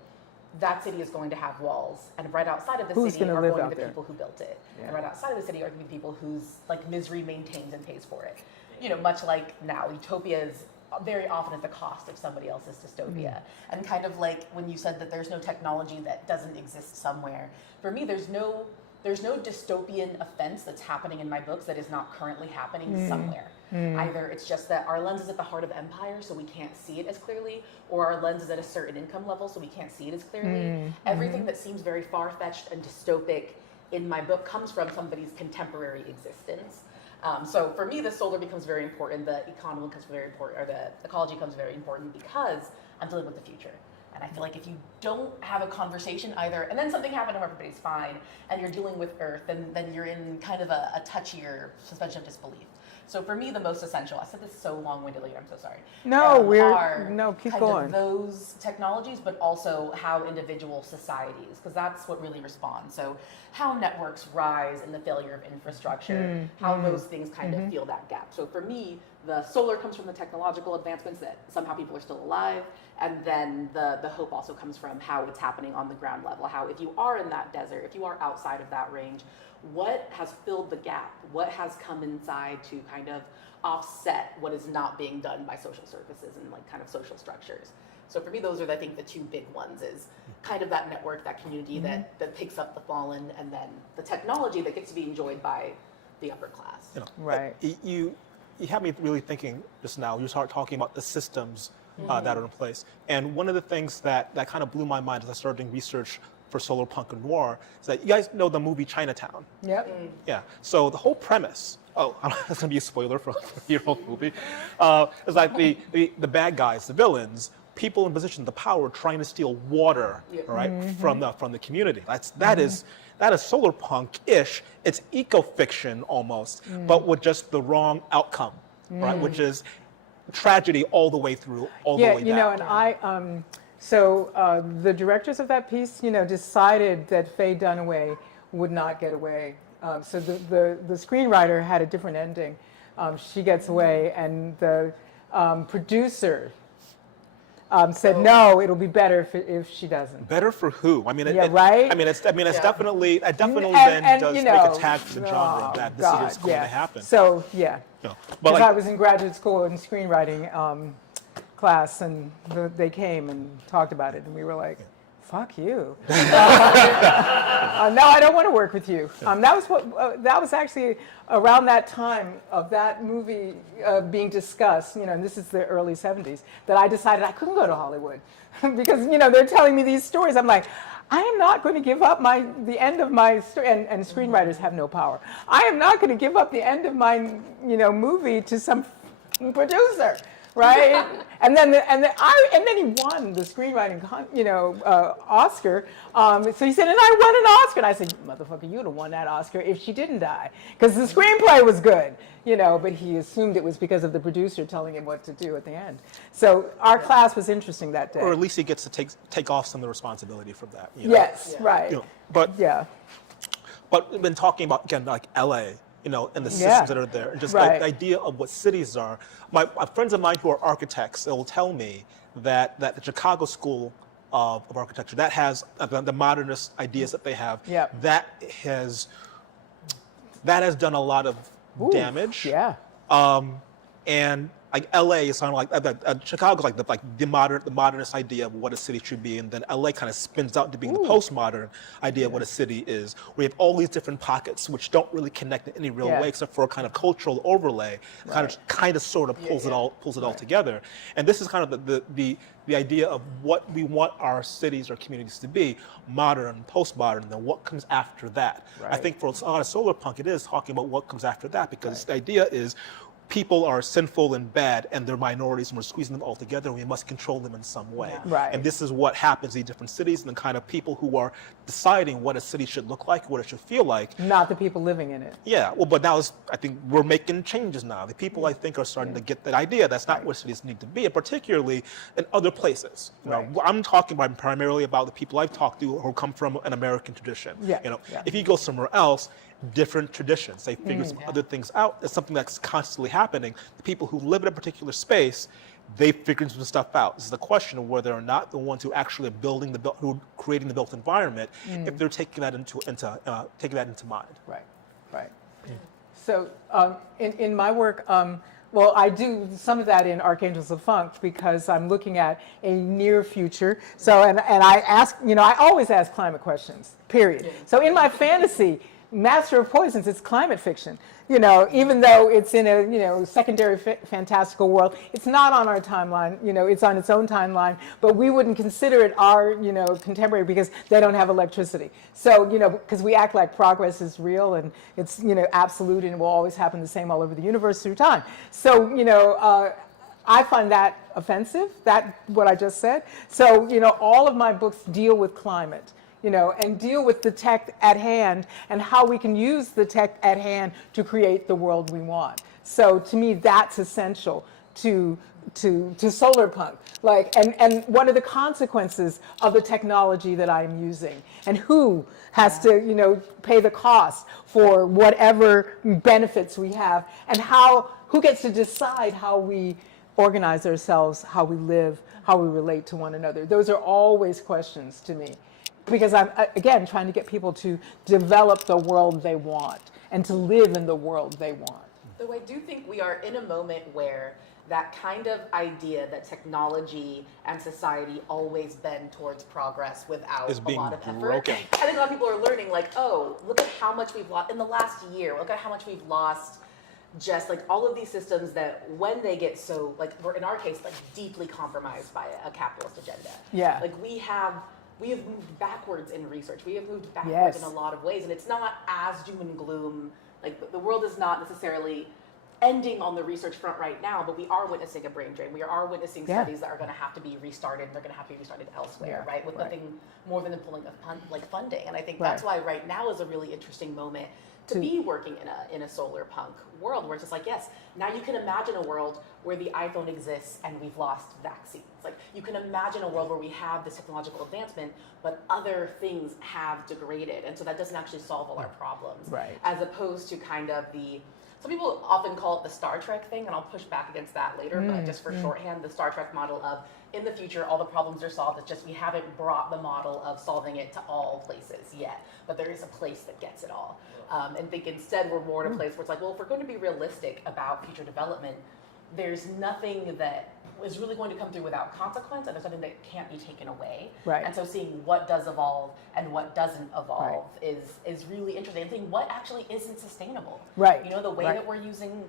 that city is going to have walls, and right outside of the Who's city gonna are live going to out be the there? people who built it, Yeah. and right outside of the city are going to be people whose like misery maintains and pays for it. You know, much like now, utopia is very often at the cost of somebody else's dystopia. And kind of like when you said that there's no technology that doesn't exist somewhere. For me, there's no dystopian offense that's happening in my books that is not currently happening somewhere. Either it's just that our lens is at the heart of empire, so we can't see it as clearly, or our lens is at a certain income level, so we can't see it as clearly. Everything that seems very far-fetched and dystopic in my book comes from somebody's contemporary existence. So for me, the solar becomes very important, the economy becomes very important, or the ecology becomes very important because I'm dealing with the future. And I feel like if you don't have a conversation either, and then something happened and everybody's fine, and you're dealing with Earth, then you're in kind of a touchier suspension of disbelief. So for me, the most essential, I said this so long-windedly, I'm so sorry. No, are keep kind going. of those technologies, but also how individual societies, because that's what really responds. So how networks rise in the failure of infrastructure, how those things kind of feel that gap. So for me, the solar comes from the technological advancements that somehow people are still alive, and then the hope also comes from how it's happening on the ground level, how if you are in that desert, if you are outside of that range, what has filled the gap? What has come inside to kind of offset what is not being done by social services and like kind of social structures? So for me, those are, I think, the two big ones is kind of that network, that community that picks up the fallen, and then the technology that gets to be enjoyed by the upper class. You know, Right. You had me really thinking just now. You start talking about the systems that are in place. And one of the things that kind of blew my mind as I started doing research for Solarpunk and Noir is that you guys know the movie Chinatown. Yep. Yeah. So the whole premise, that's gonna be a spoiler for your whole movie, is like the bad guys, the villains, people in position of power trying to steal water, right, from the community. That is Solarpunk-ish. It's eco-fiction almost, but with just the wrong outcome, right? Which is tragedy all the way through, all the way down. You know, and the directors of that piece, decided that Faye Dunaway would not get away. So the screenwriter had a different ending. She gets away, and the producer said, no, it'll be better if she doesn't. Better for who? I mean, right? I mean, it's definitely And, then does you make know, a tag for the genre that this is going to happen. So, yeah. No. But Because like, I was in graduate school in screenwriting class, and they came and talked about it, and we were like, fuck you. No, I don't want to work with you. That was actually around that time of that movie being discussed, and this is the early 70s, that I decided I couldn't go to Hollywood because, they're telling me these stories. I'm like, I am not going to give up the end of my story, and screenwriters have no power. I am not going to give up the end of my, movie to some producer. Right, and then he won the screenwriting, Oscar. So he said, and I won an Oscar. And I said, motherfucker, you'd have won that Oscar if she didn't die, because the screenplay was good, But he assumed it was because of the producer telling him what to do at the end. So our class was interesting that day. or at least he gets to take off some of the responsibility from that. Yes, right. But Yeah. But we've been talking about, again, like LA, and the systems that are there, and just like the idea of what cities are. My friends of mine who are architects, they will tell me that the Chicago School of Architecture, that has the modernist ideas that they have, that has done a lot of damage. Yeah. And like LA is kind of like Chicago's like the modernist idea of what a city should be, and then LA kind of spins out to being the postmodern idea of what a city is. We have all these different pockets which don't really connect in any real way, except for a kind of cultural overlay, kind of sort of pulls it all together. And this is kind of the idea of what we want our cities or communities to be, modern, postmodern, and then what comes after that. I think for a lot of Solarpunk, it is talking about what comes after that, because the idea is people are sinful and bad and they're minorities and we're squeezing them all together and we must control them in some way. Right. And this is what happens in different cities and the kind of people who are deciding what a city should look like, what it should feel like. Not the people living in it. Yeah, well, but now I think we're making changes now. The people, I think, are starting to get that idea. That's not what cities need to be, and particularly in other places. You know, I'm talking about primarily about the people I've talked to who come from an American tradition. Yeah, You know, yeah. if you go somewhere else, different traditions. They figure some other things out. It's something that's constantly happening. The people who live in a particular space, they figure some stuff out. This is the question of whether or not the ones who actually are building who are creating the built environment, if they're taking that into mind. Right, right. So in my work, well, I do some of that in Archangels of Funk because I'm looking at a near future. So, and I ask, I always ask climate questions, period. So in my fantasy, Master of Poisons, it's climate fiction. Even though it's in a, secondary fantastical world, it's not on our timeline, it's on its own timeline, but we wouldn't consider it our, contemporary because they don't have electricity. So, because we act like progress is real and it's, absolute and will always happen the same all over the universe through time. So, I find that offensive, what I just said. So, all of my books deal with climate. And deal with the tech at hand and how we can use the tech at hand to create the world we want. So to me, that's essential to Solarpunk. And what are the consequences of the technology that I'm using? And who has to, pay the cost for whatever benefits we have? And who gets to decide how we organize ourselves, how we live, how we relate to one another? Those are always questions to me. Because I'm, again, trying to get people to develop the world they want and to live in the world they want. Though I do think we are in a moment where that kind of idea that technology and society always bend towards progress without a lot of effort. Broken. I think a lot of people are learning, look at how much we've lost in the last year. Look at how much we've lost. Just all of these systems that when they get so, we're in our case, deeply compromised by a capitalist agenda. Yeah. We have moved backwards in research. We have moved backwards in a lot of ways, and it's not as doom and gloom. The world is not necessarily ending on the research front right now, but we are witnessing a brain drain. We are witnessing studies that are going to have to be restarted, and they're going to have to be restarted elsewhere, right? With nothing more than the pulling of funding. And I think that's why right now is a really interesting moment to be working in a Solarpunk world where it's just yes, now you can imagine a world where the iPhone exists and we've lost vaccines. You can imagine a world where we have this technological advancement, but other things have degraded. And so that doesn't actually solve all our problems. Right. As opposed to kind of some people often call it the Star Trek thing, and I'll push back against that later, but just for shorthand, the Star Trek model of in the future, all the problems are solved. It's just we haven't brought the model of solving it to all places yet, but there is a place that gets it all. And think instead we're more in a place where it's well, if we're going to be realistic about future development, there's nothing that is really going to come through without consequence, and there's something that can't be taken away. Right. And so seeing what does evolve and what doesn't evolve is really interesting. And seeing what actually isn't sustainable. Right. The way that we're using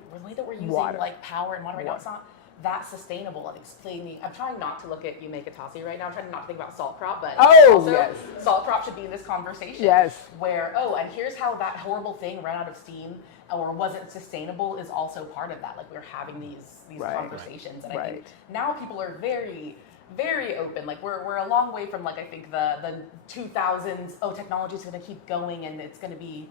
Water. power and water right now, it's not that sustainable. And explaining, I'm trying not to look at Yume Katase right now. I'm trying not to think about salt crop, but salt crop should be in this conversation. Yes. Where and here's how that horrible thing ran out of steam or wasn't sustainable is also part of that. We're having these conversations, and I think now people are very, very open. We're a long way from I think the 2000s. Oh, technology's going to keep going and it's going to be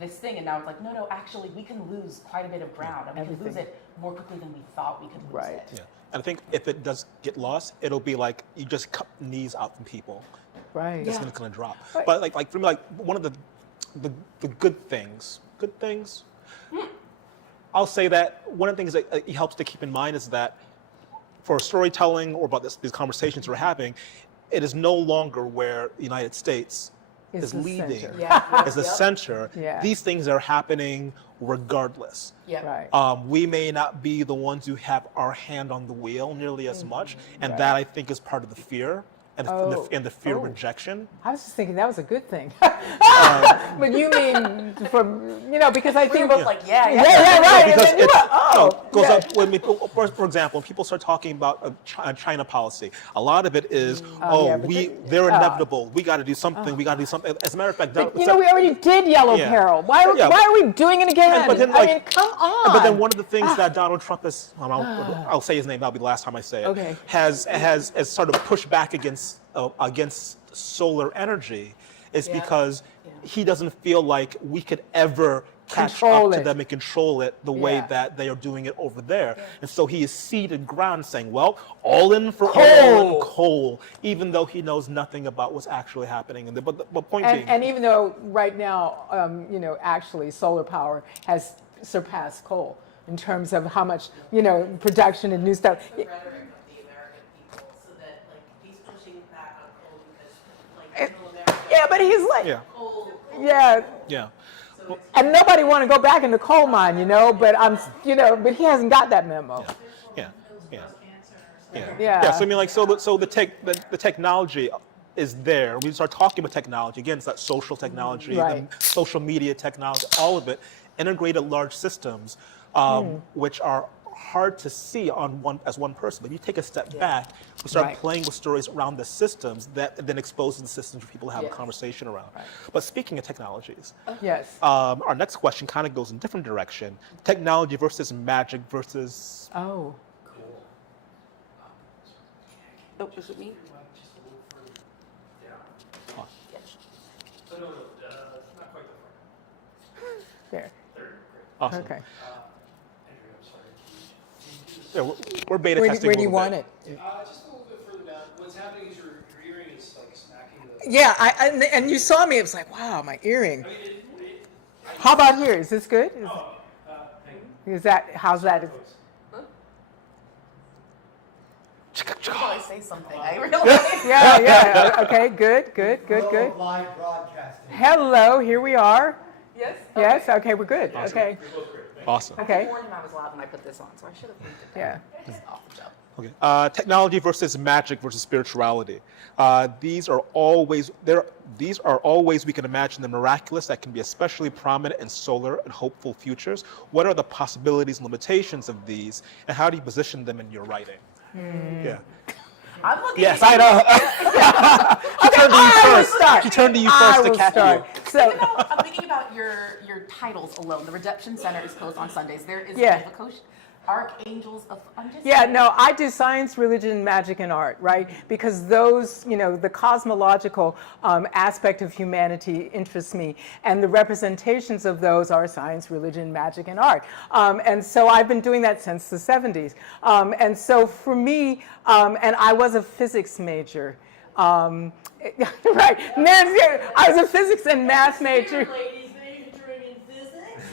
this thing, and now it's no, actually we can lose quite a bit of ground, and we can lose it more quickly than we thought we could lose it. Yeah. And I think if it does get lost, it'll be you just cut knees out from people. Right. It's going to drop. Right. But for me, one of the good things. I'll say that one of the things that it helps to keep in mind is that for storytelling or about these conversations we're having, it is no longer where the United States is leading, is the center. Yeah. These things are happening regardless. Yeah. Right. We may not be the ones who have our hand on the wheel nearly as much, and that I think is part of the fear and the fear of rejection. I was just thinking that was a good thing. But you mean because I think both like, yeah, right. Because and then goes up when for example, when people start talking about China policy, a lot of it is, they're inevitable. We got to do something. We got to do something. As a matter of fact, we already did Yellow Peril. Why are we doing it again? But then, I mean, come on. But then one of the things that Donald Trump is, I'll say his name. That'll be the last time I say it. Okay. Has sort of pushed back against solar energy is because he doesn't feel like we could ever catch up to them and control it the way that they are doing it over there. And so he is seated ground saying, well, all in for coal, even though he knows nothing about what's actually happening. And the point being, and even though right now, actually solar power has surpassed coal in terms of how much, production and new stuff. The rhetoric of the American people, so that he's pushing back on coal because middle America. But he's like, Coal. yeah. So and nobody want to go back in the coal mine, but but he hasn't got that memo. Yeah. So I mean, so the technology is there. We start talking about technology again. It's that social technology, the social media technology, all of it, integrated large systems, which are hard to see as one person. But you take a step back, we start playing with stories around the systems that then exposes the systems for people to have a conversation around. Right. But speaking of technologies, our next question kind of goes in a different direction. Technology versus magic versus... Oh. Oh, is it me? Not quite the There. Awesome. Okay. Yeah, we're beta testing. Where do you want it? Just a little bit further down. What's happening is your earring is smacking the. Yeah, and you saw me. It was like, wow, my earring. How about here? Is this good? How's that? I say something. I realize. Yeah. Okay, good. Live broadcasting. Hello, here we are. Yes. Yes. Okay, we're good. Awesome. Okay. Awesome. Okay. I warned him I was loud when I put this on, so I should have moved it down. Yeah. It's off the jump. Okay. Technology versus magic versus spirituality. These are all ways we can imagine the miraculous that can be especially prominent in solar and hopeful futures. What are the possibilities and limitations of these, and how do you position them in your writing? Yeah. I'm looking Yes, at I know. She turned to you first to catch you. So, I'm thinking about your titles alone. The Redemption Center is closed on Sundays. There is Archangels of. I do science, religion, magic, and art, right? Because those, the cosmological aspect of humanity interests me, and the representations of those are science, religion, magic, and art. And so I've been doing that since the 70s. And so for me, and I was a physics major. Right, Nancy, I was a physics and math major.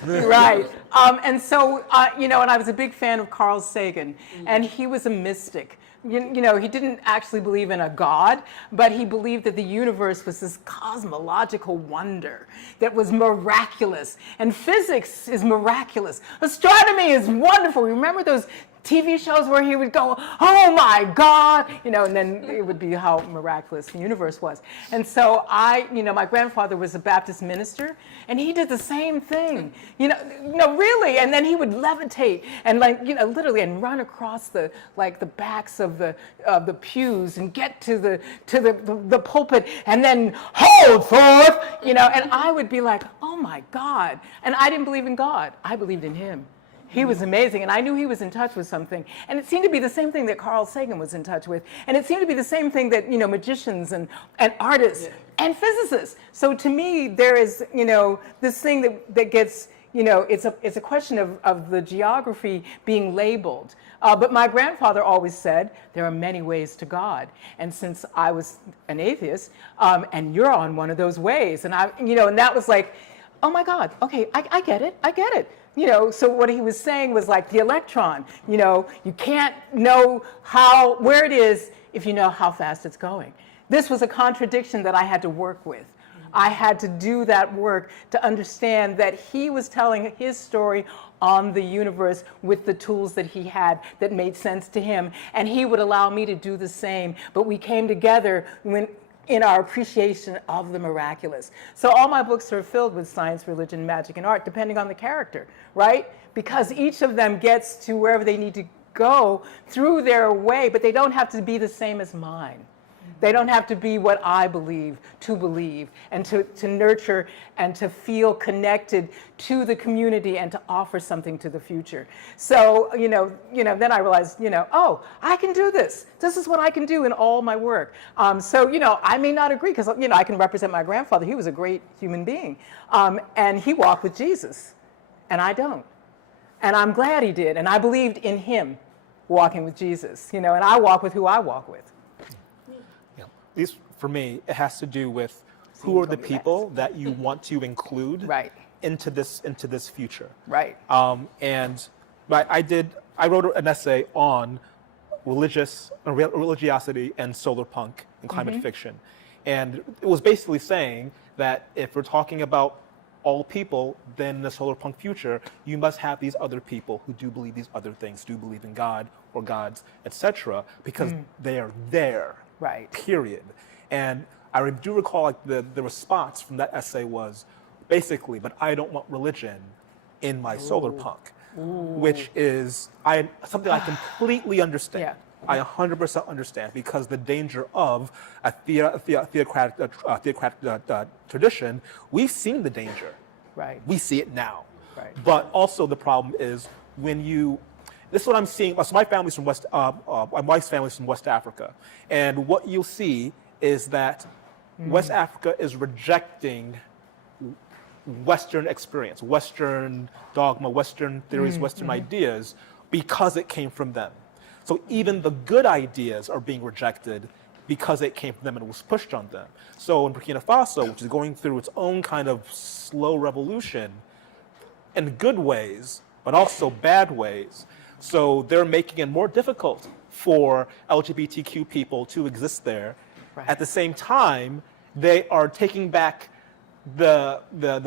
Right. And so, and I was a big fan of Carl Sagan, and he was a mystic. He didn't actually believe in a God, but he believed that the universe was this cosmological wonder that was miraculous. And physics is miraculous. Astronomy is wonderful. Remember those TV shows where he would go, oh my God, and then it would be how miraculous the universe was. And so my grandfather was a Baptist minister, and he did the same thing, really. And then he would levitate and literally and run across the backs of the pews and get to the pulpit and then hold forth, and I would be like, oh my God. And I didn't believe in God. I believed in him. He was amazing, and I knew he was in touch with something. And it seemed to be the same thing that Carl Sagan was in touch with. And it seemed to be the same thing that, magicians and artists and physicists. So to me, there is, this thing that gets, it's a question of the geography being labeled. But my grandfather always said, there are many ways to God. And since I was an atheist, and you're on one of those ways, and and that was like, oh my God, okay, I get it. So what he was saying was like the electron, you can't know where it is if you know how fast it's going. This was a contradiction that I had to work with. I had to do that work to understand that he was telling his story on the universe with the tools that he had that made sense to him. And he would allow me to do the same. But we came together in our appreciation of the miraculous. So all my books are filled with science, religion, magic, and art, depending on the character, right? Because each of them gets to wherever they need to go through their way, but they don't have to be the same as mine. They don't have to be what I believe, and to nurture and to feel connected to the community and to offer something to the future. So, then I realized, oh, I can do this. This is what I can do in all my work. So, I may not agree because, I can represent my grandfather. He was a great human being. And he walked with Jesus, and I don't. And I'm glad he did. And I believed in him walking with Jesus, and I walk with who I walk with. At least for me, it has to do with who are the people that you want to include Right. into this future. Right. And I wrote an essay on religiosity and solarpunk and climate fiction, and it was basically saying that if we're talking about all people, then in the solarpunk future, you must have these other people who do believe these other things, do believe in God or gods, etc., because they are there. Right. Period. And I do recall like the response from that essay was basically, but I don't want religion in my solarpunk, which is something I completely understand. Yeah. I 100% understand, because the danger of a theocratic tradition, we've seen the danger. Right. We see it now. Right. But also the problem is this is what I'm seeing. So my family's from my wife's family's from West Africa, and what you'll see is that West Africa is rejecting Western experience, Western dogma, Western theories, Western ideas, because it came from them. So even the good ideas are being rejected because it came from them and it was pushed on them. So in Burkina Faso, which is going through its own kind of slow revolution, in good ways, but also bad ways. So they're making it more difficult for LGBTQ people to exist there. Right. At the same time, they are taking back the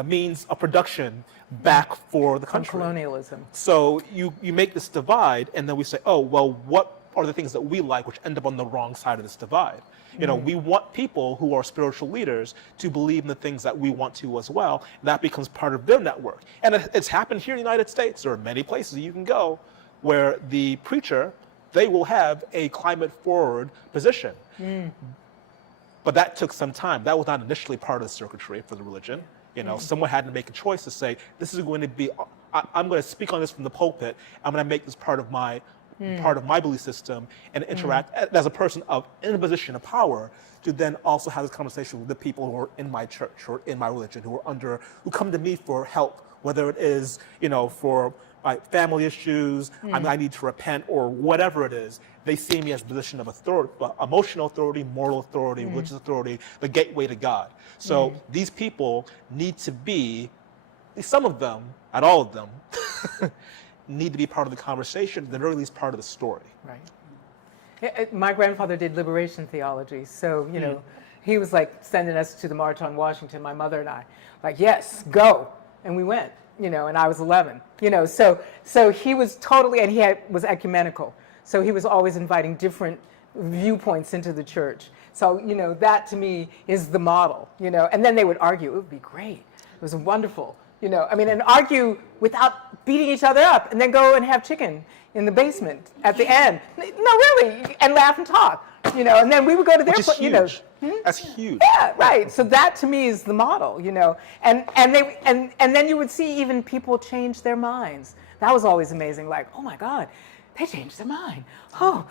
means of production back for the From country. colonialism. So you make this divide, and then we say, oh, well, what are the things that we like which end up on the wrong side of this divide? We want people who are spiritual leaders to believe in the things that we want to as well. And that becomes part of their network. And it's happened here in the United States. There are many places you can go where the preacher, they will have a climate forward position. But that took some time. That was not initially part of the circuitry for the religion. Someone had to make a choice to say, this is going to be, I'm going to speak on this from the pulpit. I'm going to make this part of my belief system and interact as a person in a position of power to then also have this conversation with the people who are in my church or in my religion, who come to me for help, whether it is, for family issues, I need to repent, or whatever it is. They see me as a position of authority, emotional authority, moral authority, religious authority, the gateway to God. So these people need to be, some of them, not all of them, need to be part of the conversation, at the very least part of the story. Right. My grandfather did liberation theology, so, he was like sending us to the March on Washington, my mother and I, like, yes, go. And we went, and I was 11, so he was totally, and he was ecumenical. So he was always inviting different viewpoints into the church. So, that to me is the model, and then they would argue. It would be great. It was wonderful, and argue without beating each other up, and then go and have chicken in the basement at the end. No, really, and laugh and talk, and then we would go to their Which is huge. That's huge. Yeah, right. So that to me is the model, and then you would see even people change their minds. That was always amazing. Like, oh my God, they changed their mind. Oh,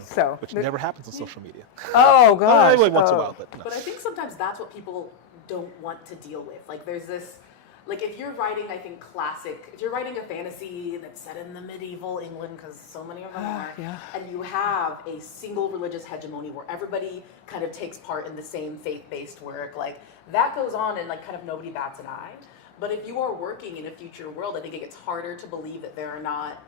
so. Which never happens on social media. Oh gosh. Every once in a while, but no. But I think sometimes that's what people don't want to deal with. Like there's this, like if you're writing, I think if you're writing a fantasy that's set in the medieval England, because so many of them are, yeah. and you have a single religious hegemony where everybody kind of takes part in the same faith-based work, like that goes on and like kind of nobody bats an eye. But if you are working in a future world, I think it gets harder to believe that there are not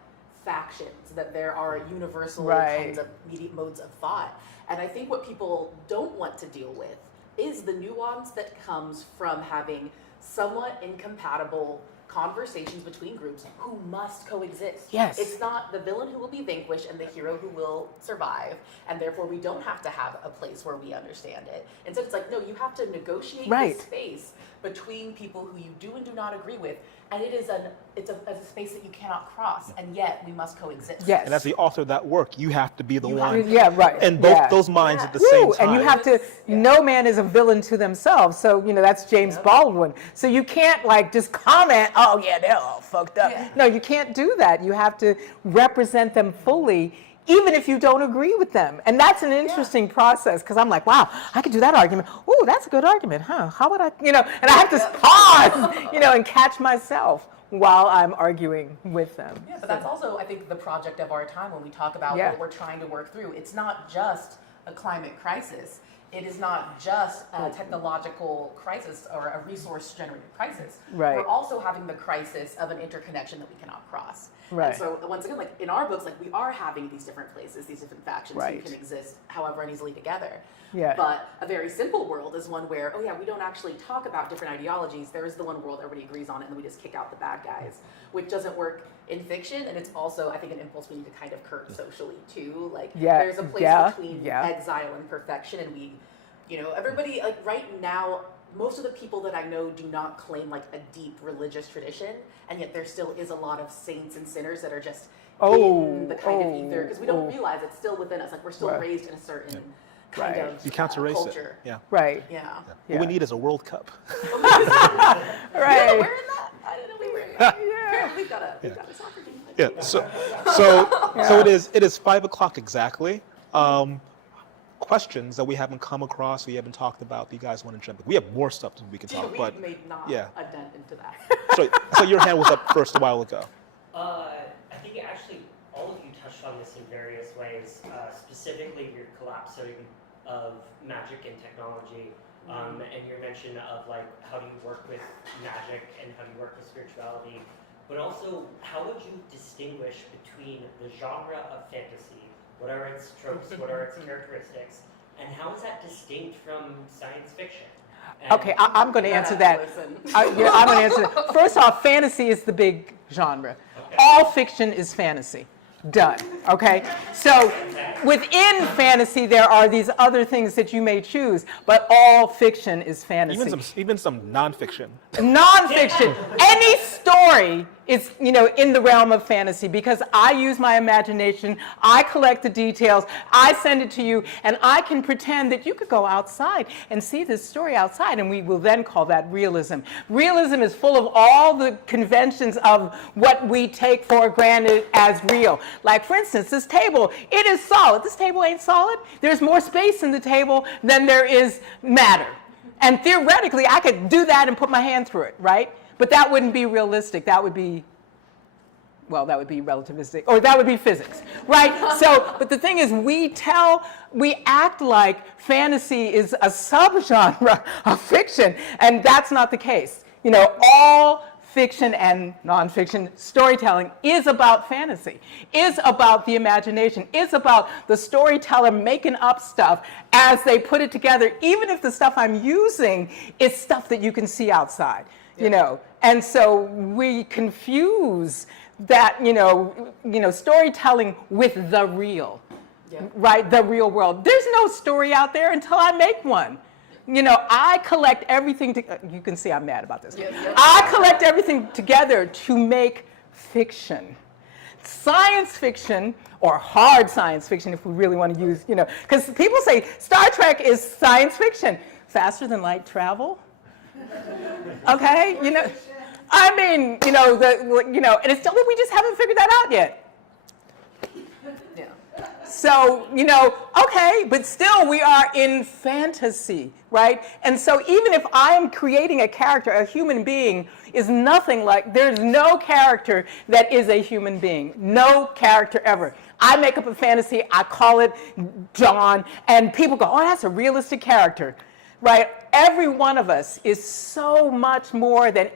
factions, that there are universal Right. kinds of modes of thought. And I think what people don't want to deal with is the nuance that comes from having somewhat incompatible conversations between groups who must coexist. Yes. It's not the villain who will be vanquished and the hero who will survive, and therefore we don't have to have a place where we understand it. Instead, it's like, no, you have to negotiate Right. this space between people who you do and do not agree with, and it's a space that you cannot cross, and yet we must coexist. Yes. And as the author of that work, you have to be the one Yeah, right. in both Yeah. those minds at the Woo, same time. and you have to, no man is a villain to themselves. So, that's James Baldwin. So you can't like just comment, oh yeah, they're all fucked up. Yeah. No, you can't do that. You have to represent them fully, even if you don't agree with them. And that's an interesting process, because I'm like, wow, I could do that argument. Ooh, that's a good argument, huh? How would I, and I have to pause, and catch myself while I'm arguing with them. Yeah, but that's also, I think, the project of our time when we talk about Yeah. what we're trying to work through. It's not just a climate crisis. It is not just a technological crisis or a resource-generated crisis. Right. We're also having the crisis of an interconnection that we cannot cross. Right. And so, once again, like in our books, like we are having these different places, these different factions who Right. can exist however uneasily together. Yeah. But a very simple world is one where, oh yeah, we don't actually talk about different ideologies. There is the one world everybody agrees on, and then we just kick out the bad guys, which doesn't work in fiction. And it's also, I think, an impulse we need to kind of curb socially too. Like, Yeah, there's a place yeah, between yeah. exile and perfection, and we, everybody, like right now, most of the people that I know do not claim like a deep religious tradition, and yet there still is a lot of saints and sinners that are just in the kind of ether, because we don't realize it's still within us. Like, we're still Right. raised in a certain kind Right. of You can't erase it. culture. Yeah. Right. Yeah. What we need is a World Cup. Yeah, Right. we're in that. I didn't know we were in that. Apparently we've got a soccer team. Yeah. So it is 5 o'clock exactly. Questions that we haven't come across, we haven't talked about, that you guys want to jump in. We have more stuff that we can talk, We but made not yeah. a dent into that. So your hand was up first a while ago. I think actually all of you touched on this in various ways, specifically your collapsing of magic and technology, and your mention of like how do you work with magic and how do you work with spirituality, but also how would you distinguish between the genre of fantasy, what are its tropes, what are its characteristics, and how is that distinct from science fiction? And Okay, I'm going to answer that. Listen. I'm going to answer that. First off, fantasy is the big genre. Okay. All fiction is fantasy. Done. Okay? So within fantasy, there are these other things that you may choose, but all fiction is fantasy. Even some nonfiction. Nonfiction, any story is, in the realm of fantasy, because I use my imagination, I collect the details, I send it to you, and I can pretend that you could go outside and see this story outside, and we will then call that realism. Realism is full of all the conventions of what we take for granted as real. Like, for instance, this table, it is solid. This table ain't solid. There's more space in the table than there is matter. And theoretically, I could do that and put my hand through it, right? But that wouldn't be realistic. That would be, that would be relativistic, or that would be physics, right? So, but the thing is, we act like fantasy is a subgenre of fiction, and that's not the case. All fiction and nonfiction storytelling is about fantasy, is about the imagination, is about the storyteller making up stuff as they put it together, even if the stuff I'm using is stuff that you can see outside, And so we confuse that, storytelling with the real, right? The real world. There's no story out there until I make one. I collect everything, you can see I'm mad about this. I collect everything together to make fiction. Science fiction, or hard science fiction if we really want to use, because people say Star Trek is science fiction. Faster than light travel? Okay, I mean, and it's still, we just haven't figured that out yet. So, okay, but still we are in fantasy, right? And so even if I am creating a character, a human being is nothing like, there's no character that is a human being. No character ever. I make up a fantasy, I call it John, and people go, oh, that's a realistic character, right? Every one of us is so much more than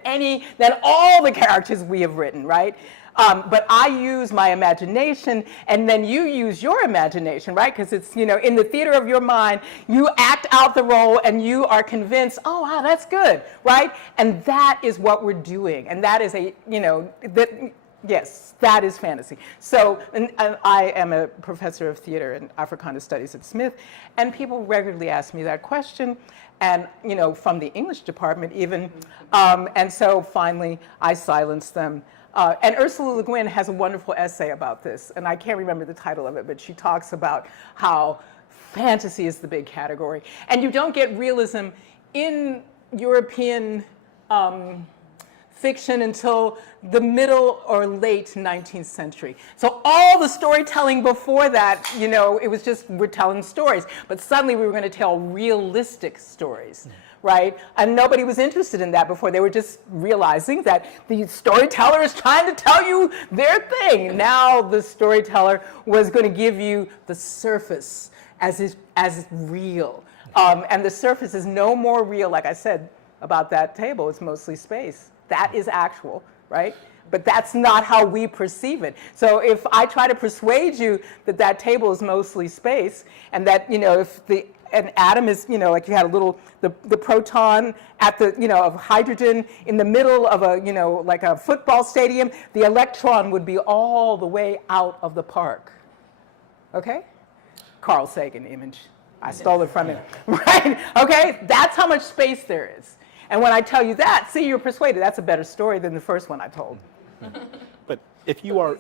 all the characters we have written, right? But I use my imagination, and then you use your imagination, right? Because it's, you know, in the theater of your mind, you act out the role and you are convinced, oh, wow, that's good, right? And that is what we're doing. And that is a, you know, yes, that is fantasy. So, and I am a professor of theater and Africana studies at Smith, and people regularly ask me that question, and, you know, from the English department even. And so finally, I silenced them. And Ursula Le Guin has a wonderful essay about this, and I can't remember the title of it, but she talks about how fantasy is the big category. And you don't get realism in European fiction until the middle or late 19th century. So all the storytelling before that, you know, it was just, we're telling stories. But suddenly we were going to tell realistic stories. Right? And nobody was interested in that before. They were just realizing that the storyteller is trying to tell you their thing. Now the storyteller was going to give you the surface as real. And the surface is no more real, like I said, about that table. It's mostly space. That is actual, right? But that's not how we perceive it. So if I try to persuade you that that table is mostly space, and that, you know, if an atom is, you know, like you had a little, the proton at the, you know, of hydrogen in the middle of a, you know, like a football stadium, the electron would be all the way out of the park. Okay? Carl Sagan image. I stole it from him, right? Okay? That's how much space there is. And when I tell you that, see, you're persuaded. That's a better story than the first one I told. But if you are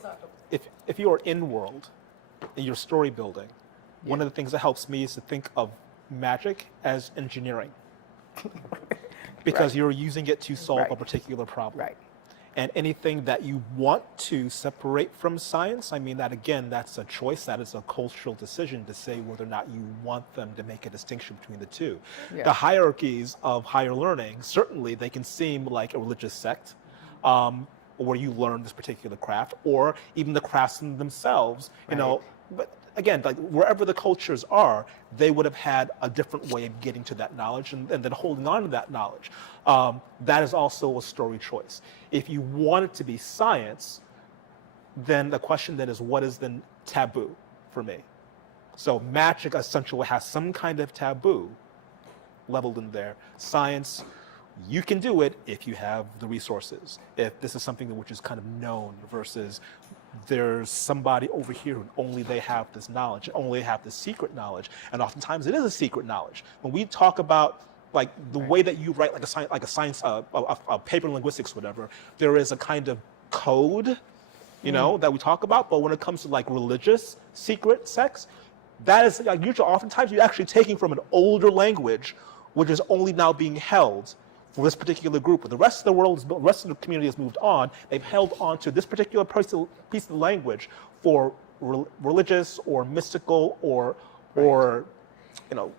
in world, in your story building, one of the things that helps me is to think of magic as engineering. Because Right. you're using it to solve a Right. particular problem. Right. And anything that you want to separate from science, I mean, that again, that's a choice, that is a cultural decision to say whether or not you want them to make a distinction between the two. Yeah. The hierarchies of higher learning, certainly they can seem like a religious sect, where you learn this particular craft, or even the craftsmen themselves, you know, but again, like wherever the cultures are, they would have had a different way of getting to that knowledge and then holding on to that knowledge. That is also a story choice. If you want it to be science, then the question then is, what is then taboo for me? So magic essentially has some kind of taboo leveled in there. Science, you can do it if you have the resources. If this is something which is kind of known versus there's somebody over here who only they have this knowledge, only have this secret knowledge, and oftentimes it is a secret knowledge. When we talk about like the way that you write like a science, a paper in linguistics, whatever, there is a kind of code, you know, that we talk about. But when it comes to like religious secret sects, that is like, usually, oftentimes you're actually taking from an older language, which is only now being held for this particular group. But the rest of the world, the rest of the community has moved on. They've held on to this particular piece of the language for religious or mystical or you know,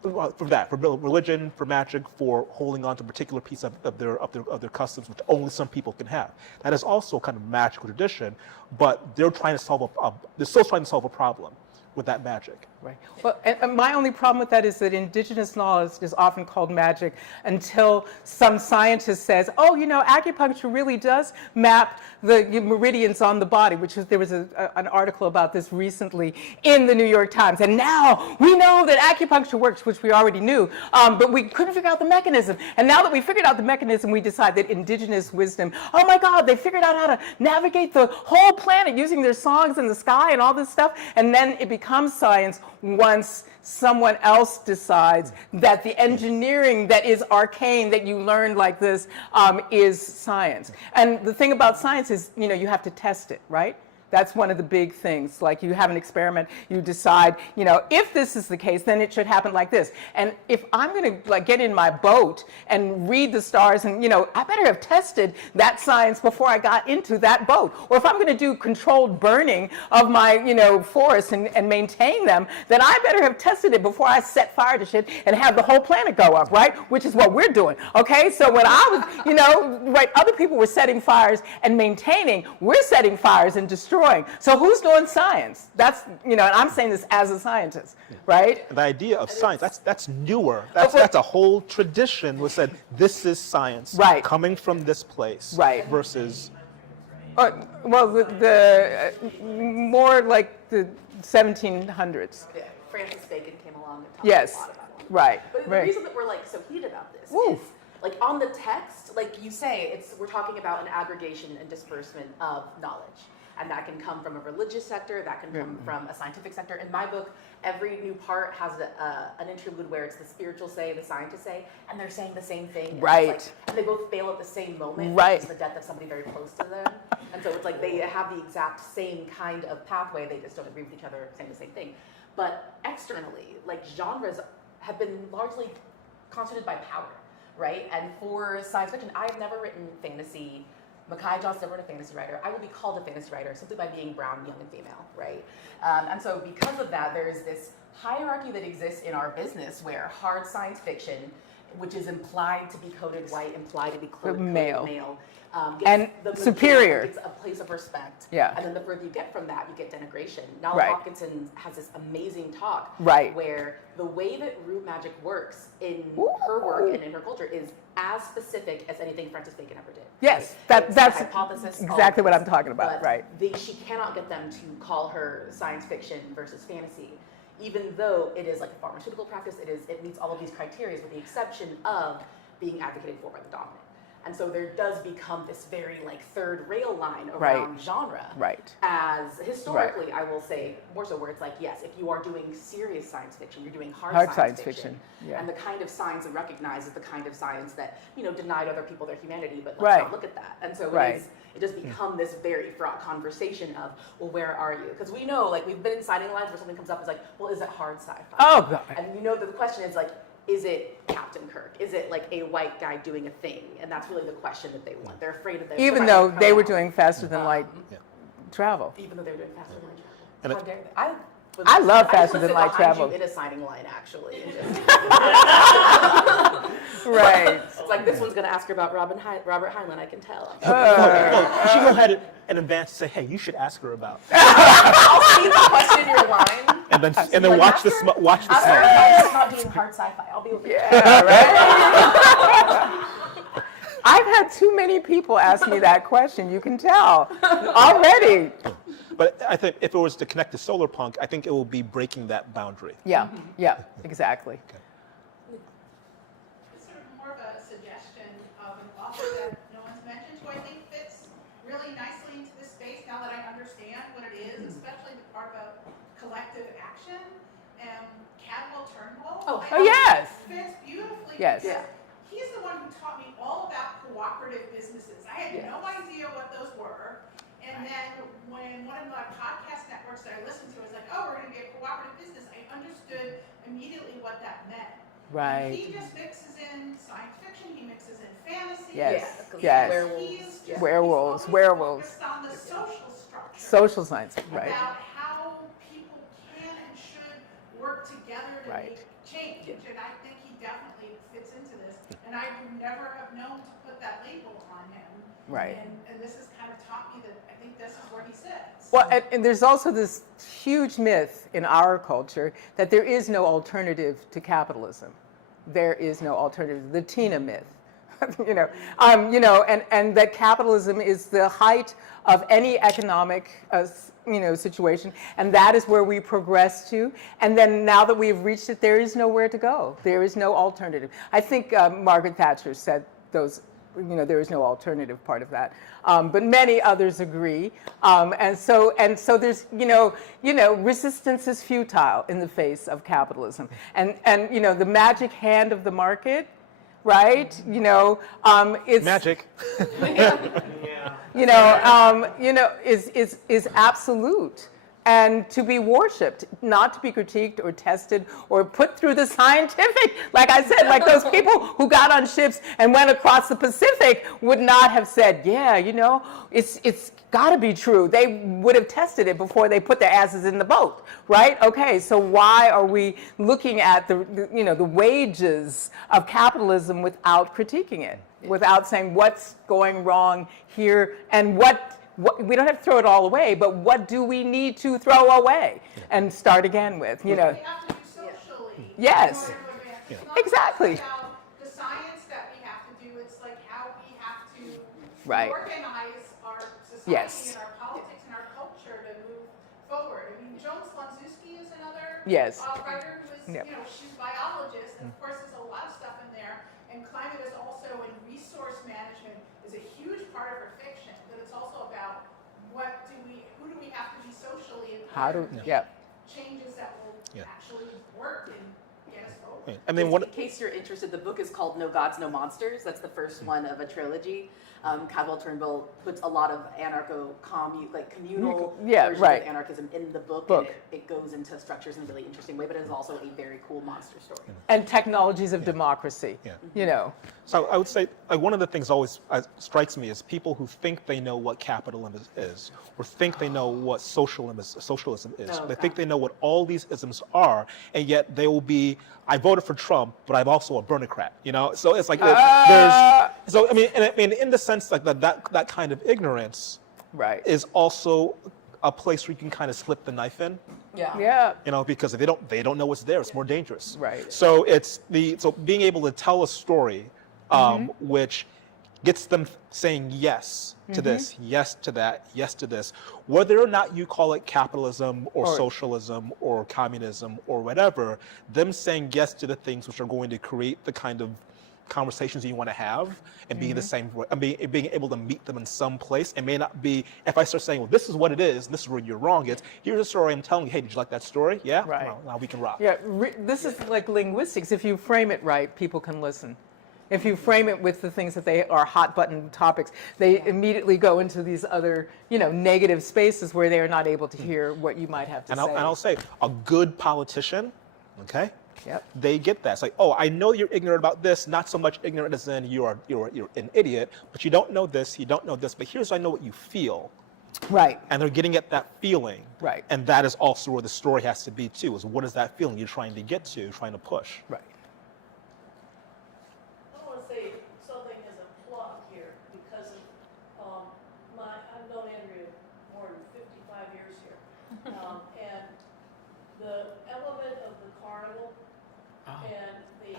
for religion, for magic, for holding on to a particular piece of their customs, which only some people can have. That is also kind of magical tradition, but they're trying to solve they're still trying to solve a problem with that magic. Right. Well, and my only problem with that is that indigenous knowledge is often called magic until some scientist says, oh, you know, acupuncture really does map the meridians on the body, there was an article about this recently in the New York Times. And now we know that acupuncture works, which we already knew, but we couldn't figure out the mechanism. And now that we figured out the mechanism, we decide that indigenous wisdom, oh my God, they figured out how to navigate the whole planet using their songs in the sky and all this stuff. And then it becomes science once someone else decides that the engineering that is arcane that you learned like this is science. And the thing about science is, you know, you have to test it, right? That's one of the big things. Like you have an experiment, you decide, you know, if this is the case, then it should happen like this. And if I'm going to like get in my boat and read the stars, and you know, I better have tested that science before I got into that boat. Or if I'm going to do controlled burning of my, you know, forests and maintain them, then I better have tested it before I set fire to shit and have the whole planet go up, right? Which is what we're doing. Okay, so when I was, you know, right, other people were setting fires and maintaining, we're setting fires and destroying. So who's doing science? That's, you know, and I'm saying this as a scientist, right? The idea of science, that's newer. That's a whole tradition which said this is science, Right. coming from this place, Right. versus Well, the more like the 1700s. Yeah, Francis Bacon came along and talked Yes, a lot about it. right, But the right. reason that we're like so heated about this Woo. is like on the text, like you say, we're talking about an aggregation and disbursement of knowledge. And that can come from a religious sector, that can come from a scientific sector. In my book, every new part has an interlude where it's the spiritual say, the scientists say, and they're saying the same thing. And Right. it's like, and they both fail at the same moment, Right. which is the death of somebody very close to them. And so it's like they have the exact same kind of pathway, they just don't agree with each other, saying the same thing. But externally, like genres have been largely constituted by power, right? And for science fiction, I've never written fantasy. Micaiah John's never been a fantasy writer. I will be called a fantasy writer simply by being brown, young, and female, right? And so because of that, there's this hierarchy that exists in our business where hard science fiction, which is implied to be coded white, implied to be coded Male. gets And the superior. Gets a place of respect. Yeah. And then the further you get from that, you get denigration. Nala Right. Hopkinson has this amazing talk Right. where the way that root magic works in Ooh. her work and in her culture is as specific as anything Francis Bacon ever did. Yes, Right? It's the that's hypothesis, all of exactly what this, I'm talking about, but right. she cannot get them to call her science fiction versus fantasy, even though it is like a pharmaceutical practice. It meets all of these criteria with the exception of being advocated for by the dominant. And so there does become this very like third rail line around Right. genre. Right. As historically, I will say more so where it's like, yes, if you are doing serious science fiction, you're doing hard science fiction. yeah. And the kind of science it recognizes the kind of science that, denied other people their humanity, but let's Right. not look at that. And so Right. it does become this very fraught conversation of, well, where are you? Because we know, like, we've been in signing lines where something comes up, it's like, well, is it hard sci-fi? Oh, God. And that the question is like, is it Captain Kirk? Is it like a white guy doing a thing? And that's really the question that they want. They're afraid of that. Even though they were doing faster than light Yeah. travel. Even though they were doing faster than light And travel. How dare they? I love just faster wanna than sit light behind travel. you in a signing line, actually. And just, Right. it's like, this one's going to ask her about Robert Heinlein, I can tell. You should go ahead and advance and say, hey, you should ask her about. I'll see the question in your line. And then like, watch the ask her- watch the Ask her smile. if she's not doing hard sci-fi. I'll be over there. Yeah, right? I've had too many people ask me that question, you can tell, already. But I think if it was to connect to Solarpunk, I think it will be breaking that boundary. Yeah, yeah, exactly. It's sort of more of a suggestion of an author that no one's mentioned, who I think fits really nicely into this space now that I understand what it is, especially the part about collective action and Cadwell Turnbull. Oh, I oh, yes. Fits beautifully. Yes. because he's the one who taught me all about cooperative businesses. I had no idea what those were. And then when one of my podcast networks that I listened to was like, oh, we're going to be a cooperative business, I understood immediately what that meant. Right. He just mixes in science fiction, he mixes in fantasy. Yes, Yeah, yes. He's just Werewolves, he's always werewolves. focused on the social structure. Social science, right. About how people can and should work together to Right. make change. And I think he definitely fits into this. And I would never have known to put that label on him. Right. And this has kind of taught me that I think this is where he sits. Well, and there's also this huge myth in our culture that there is no alternative to capitalism. There is no alternative. The Tina myth, and that capitalism is the height of any economic, situation, and that is where we progress to. And then now that we've reached it, there is nowhere to go. There is no alternative. I think Margaret Thatcher said those. There is no alternative part of that, but many others agree, and so there's resistance is futile in the face of capitalism, and the magic hand of the market, right? It's Magic. is absolute. And to be worshipped, not to be critiqued or tested or put through the scientific, like I said, like those people who got on ships and went across the Pacific would not have said, it's got to be true. They would have tested it before they put their asses in the boat, right? Okay, so why are we looking at the wages of capitalism without critiquing it, without saying what's going wrong here and what we don't have to throw it all away, but what do we need to throw away and start again with, We have to do socially. Yes. in order to advance. It's not Exactly. just about the science that we have to do, it's like how we have to Right. organize our society. Yes. in our politics and our culture to move forward. I mean, Joan Slonczewski is another Yes. writer who is, Yep. she's a biologist, and of course there's a lot of stuff in there. And climate is also, and resource management is a huge part of her fiction, but it's also about who do we have to be socially in order to make changes that will actually work and get us forward. I mean, Just what? in case you're interested, the book is called No Gods, No Monsters. That's the first one of a trilogy. Cadwell Turnbull puts a lot of communal versions of anarchism in the book. And it goes into structures in a really interesting way, but it is also a very cool monster story. And technologies of democracy. So I would say one of the things always strikes me is people who think they know what capitalism is, or think they know what socialism is. They think they know what all these isms are, and yet they will be, I voted for Trump, but I'm also a Bernocrat. So it's like there's. So I mean, in the sense like that kind of ignorance, is also a place where you can kind of slip the knife in. Yeah. Because if they don't know what's there, it's more dangerous. Right. So so being able to tell a story, which gets them saying yes to this, yes to that, yes to this, whether or not you call it capitalism or socialism or communism or whatever, them saying yes to the things which are going to create the kind of conversations you want to have, and being the same, being able to meet them in some place. It may not be, if I start saying, well, this is what it is, and this is where you're wrong, it's, here's a story I'm telling you, hey, did you like that story? Yeah? Right. Well, now we can rock. Yeah, this is like linguistics. If you frame it right, people can listen. If you frame it with the things that they are hot button topics, they immediately go into these other, negative spaces where they are not able to hear what you might have to say. And I'll say, a good politician, okay? Yep. They get that. It's like, oh, I know you're ignorant about this, not so much ignorant as in you're an idiot, but you don't know this, but here's I know what you feel. Right. And they're getting at that feeling. Right. And that is also where the story has to be too, is what is that feeling you're trying to get to, trying to push. Right. I want to say something as a plug here because of I've known Andrea more than 55 years here, and the element of the carnival and the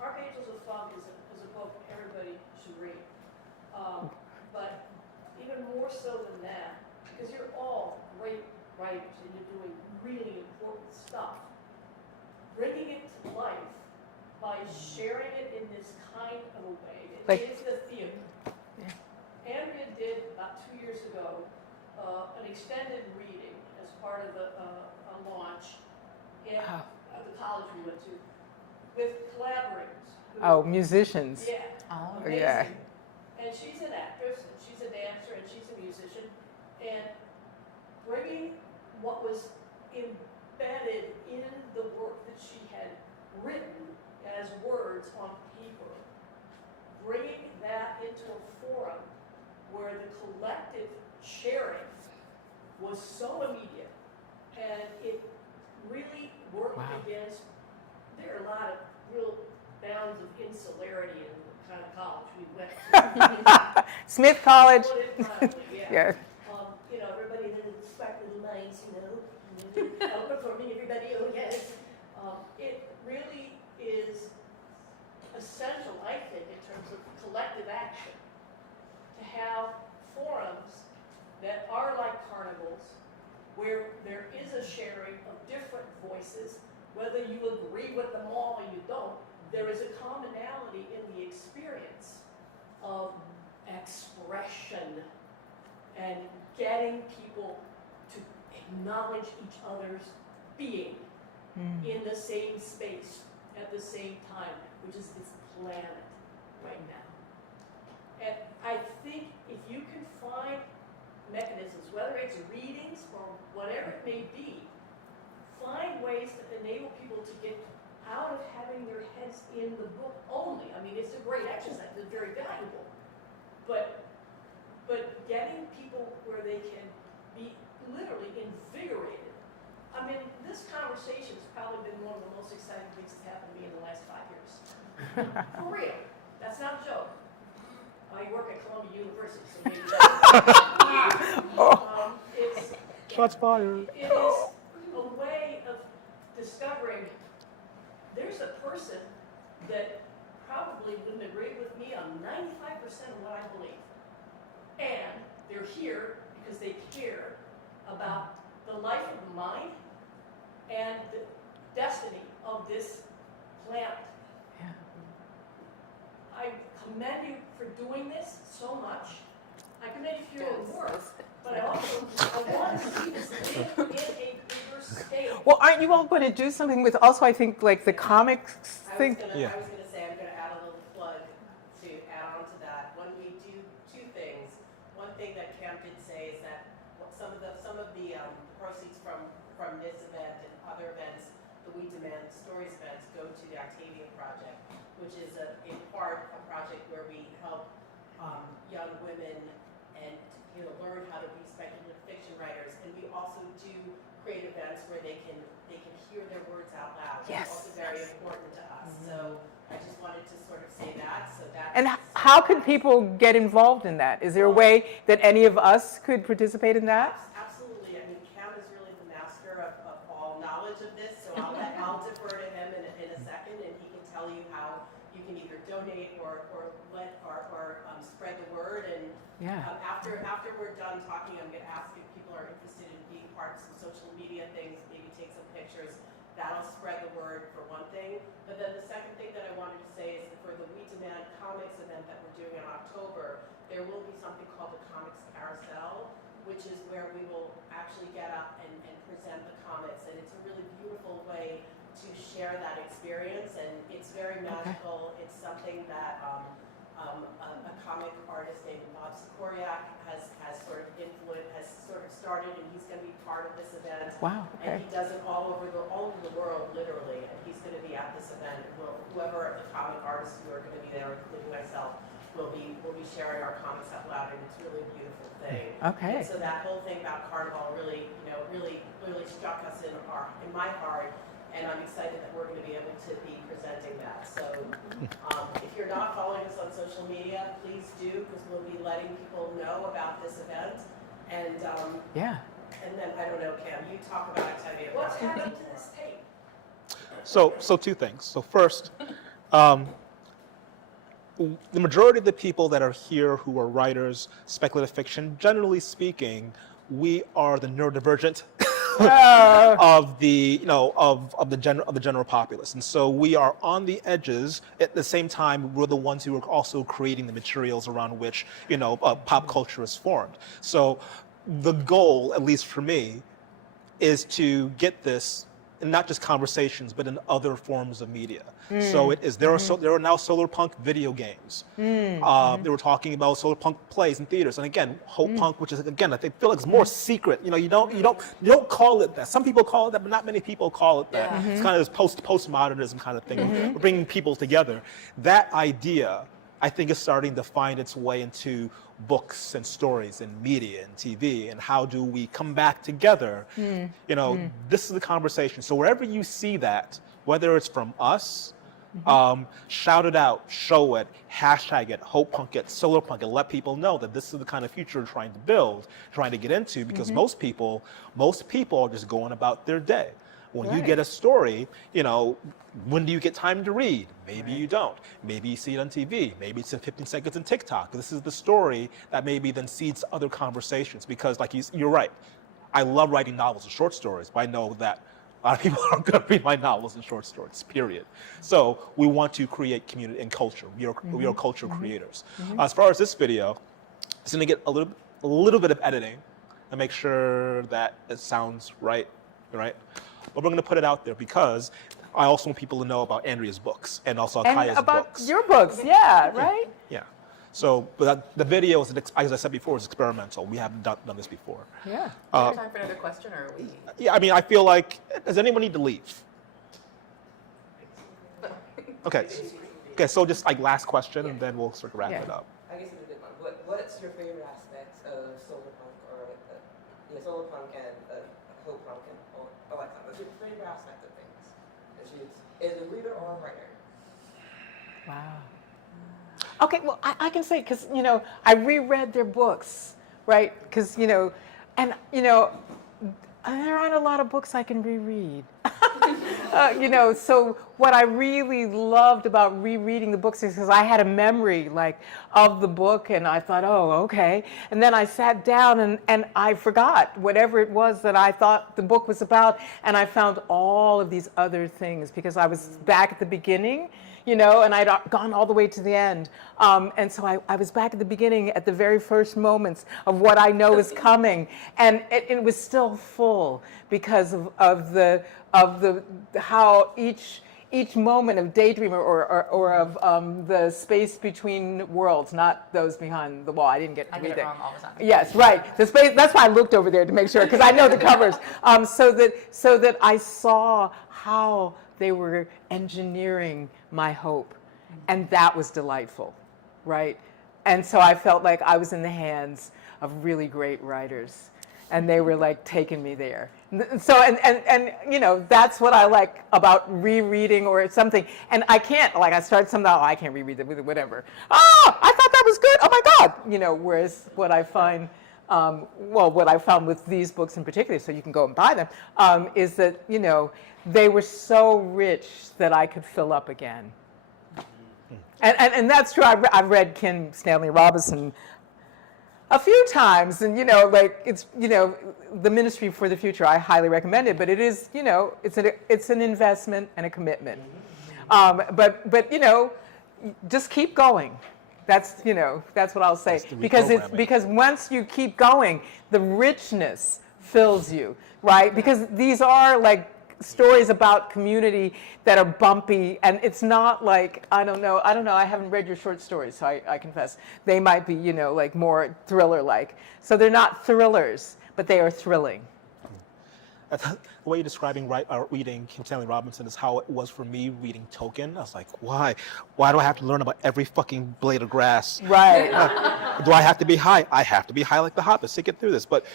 Archangels of Funk is a book everybody should read, but even more so than that, because you're all great writers and you're doing really important stuff, bringing it to life by sharing it in this kind of a way. It is the theater. Andrea did about 2 years ago an extended reading as part of a launch at the college we went to with collaborators. Musicians. Yeah. Oh, amazing. yeah. And she's an actress, and she's a dancer, and she's a musician, and bringing what was embedded in the work that she had written as words on paper, bringing that into a forum where the collective sharing was so immediate, and it really worked against, there are a lot of real bounds of insularity in the kind of college we went to. Smith College. Yeah. Everybody had expected lines, outperforming everybody, oh yes. It really is essential, I think, in terms of collective action, to have forums that are like carnivals, where there is a sharing of different voices, whether you agree with them all or you don't, there is a commonality in the experience of expression and getting people to acknowledge each other's being in the same space at the same time, which is this planet right now. And I think if you can find mechanisms, whether it's readings or whatever it may be, find ways to enable people to get out of having their heads in the book only. I mean, it's a great exercise, it's very valuable. But getting people where they can be literally invigorated. I mean, this conversation has probably been one of the most exciting things that's happened to me in the last 5 years. For real. That's not a joke. I work at Columbia University, so maybe that's Shots fired. It is a way of discovering there's a person that probably wouldn't agree with me on 95% of what I believe. And They're here because they care about the life of the mind and the destiny of this planet. Yeah. I commend you for doing this so much. I commend you for your own work, but I also want to see this live in a bigger scale. Well, aren't you all going to do something with also, I think, like the comics thing? Yeah. I was gonna say, I'm gonna add a little plug to add on to that. When we do two things, one thing that Cam did say is that some of the proceeds from this event and other events, the We Demand Stories events, go to the Octavian Project, which is in part a project where we help young women and learn how to be speculative fiction writers. And we also do create events where they can hear their words out loud. Yes. It's also very important to us. So I just wanted to sort of say that. So that. And how can people get involved in that? Is there a way that any of us could participate in that? Absolutely. I mean, Cam is really the master of all knowledge of this. So I'll defer to him in a second, and he can tell you how you can either donate or spread the word. And Yeah. after we're done talking, I'm going to ask if people are interested in being part of some social media things, maybe take some pictures. That'll spread the word for one thing. But then the second thing that I wanted to say is that for the We Demand Comics event that we're doing in October, there will be something called the Comics Carousel, which is where we will actually get up and present the comics. And it's a really beautiful way to share that experience. And it's very magical. It's something that a comic artist named Bob Sikoriak has sort of started, and he's going to be part of this event. Wow. And Okay. he does it all over the world, literally. And he's going to be at this event. And whoever the comic artists who are going to be there, including myself, will be sharing our comics out loud, and it's really a beautiful thing. Okay. And so that whole thing about Carnival really struck us in my heart. And I'm excited that we're going to be able to be presenting that. So if you're not following us on social media, please do, because we'll be letting people know about this event. And Yeah. and then, I don't know, Cam, you talk about Octavia. What's happened to this tape? So two things. So first, the majority of the people that are here who are writers, speculative fiction, generally speaking, we are the neurodivergent of the general populace, and so we are on the edges. At the same time, we're the ones who are also creating the materials around which pop culture is formed. So the goal, at least for me, is to get this in not just conversations, but in other forms of media. So there are now Solarpunk video games. They were talking about Solarpunk plays in theaters, and again, Hopepunk, which is again I feel like it's more secret. You don't call it that. Some people call it that, but not many people call it that. It's kind of this postmodernism kind of thing. We're bringing people together. That idea, I think, is starting to find its way into books and stories and media and TV, and how do we come back together? This is the conversation. So wherever you see that, whether it's from us, shout it out, show it, hashtag it, Hopepunk it, Solarpunk it, let people know that this is the kind of future we're trying to build, trying to get into, because most people are just going about their day. When you get a story, when do you get time to read? Maybe you don't. Maybe you see it on TV. Maybe it's in 15 seconds on TikTok. This is the story that maybe then seeds other conversations, because like you're right. I love writing novels and short stories, but I know that a lot of people aren't going to read my novels and short stories, period. So we want to create community and culture. We are culture creators. As far as this video, it's going to get a little bit of editing and make sure that it sounds right? But we're going to put it out there because I also want people to know about Andrea's books and also Micaiah's And about books. your books, yeah, right? Yeah. So, but the video is, as I said before, is experimental. We haven't done this before. Yeah. Time for another question, or are we? Yeah, I mean, I feel like, does anyone need to leave? Okay. Okay, so just like last question, and then we'll sort of wrap it up. I guess it's a good one. What's your favorite aspects of Solarpunk, or Solarpunk and Hopepunk and all that kind of? What's your favorite aspect of things? As a reader or a writer? Wow. Okay, well, I can say, because, I reread their books, right? Because, there aren't a lot of books I can reread. So what I really loved about rereading the books is because I had a memory like of the book, and I thought, oh, okay. And then I sat down and I forgot whatever it was that I thought the book was about, and I found all of these other things because I was back at the beginning, and I'd gone all the way to the end. And so I was back at the beginning at the very first moments of what I know is coming, and it was still full because of the how each moment of daydreamer or of the space between worlds, not those behind the wall. I didn't get to I read get it that. wrong all the time. Yes, right. The space. That's why I looked over there to make sure, because I know the covers. So that I saw how they were engineering my hope, and that was delightful, right? And so I felt like I was in the hands of really great writers, and they were like taking me there. So and that's what I like about rereading or something. And I can't, like, I start something, I can't reread it, whatever. Oh, I thought that was good. Oh my God. Whereas what I find, what I found with these books in particular, so you can go and buy them, is that, they were so rich that I could fill up again. And that's true. I've read Kim Stanley Robinson a few times, and it's the Ministry for the Future. I highly recommend it, but it is it's an investment and a commitment. But just keep going. That's what I'll say, because once you keep going, the richness fills you, right? Because these are like stories about community that are bumpy, and it's not like, I don't know, I haven't read your short stories, so I confess. They might be, like more thriller-like. So they're not thrillers, but they are thrilling. The way you're describing reading Kim Stanley Robinson is how it was for me reading Tolkien. I was like, why? Why do I have to learn about every fucking blade of grass? Right. Do I have to be high? I have to be high like the hobbits to get through this. But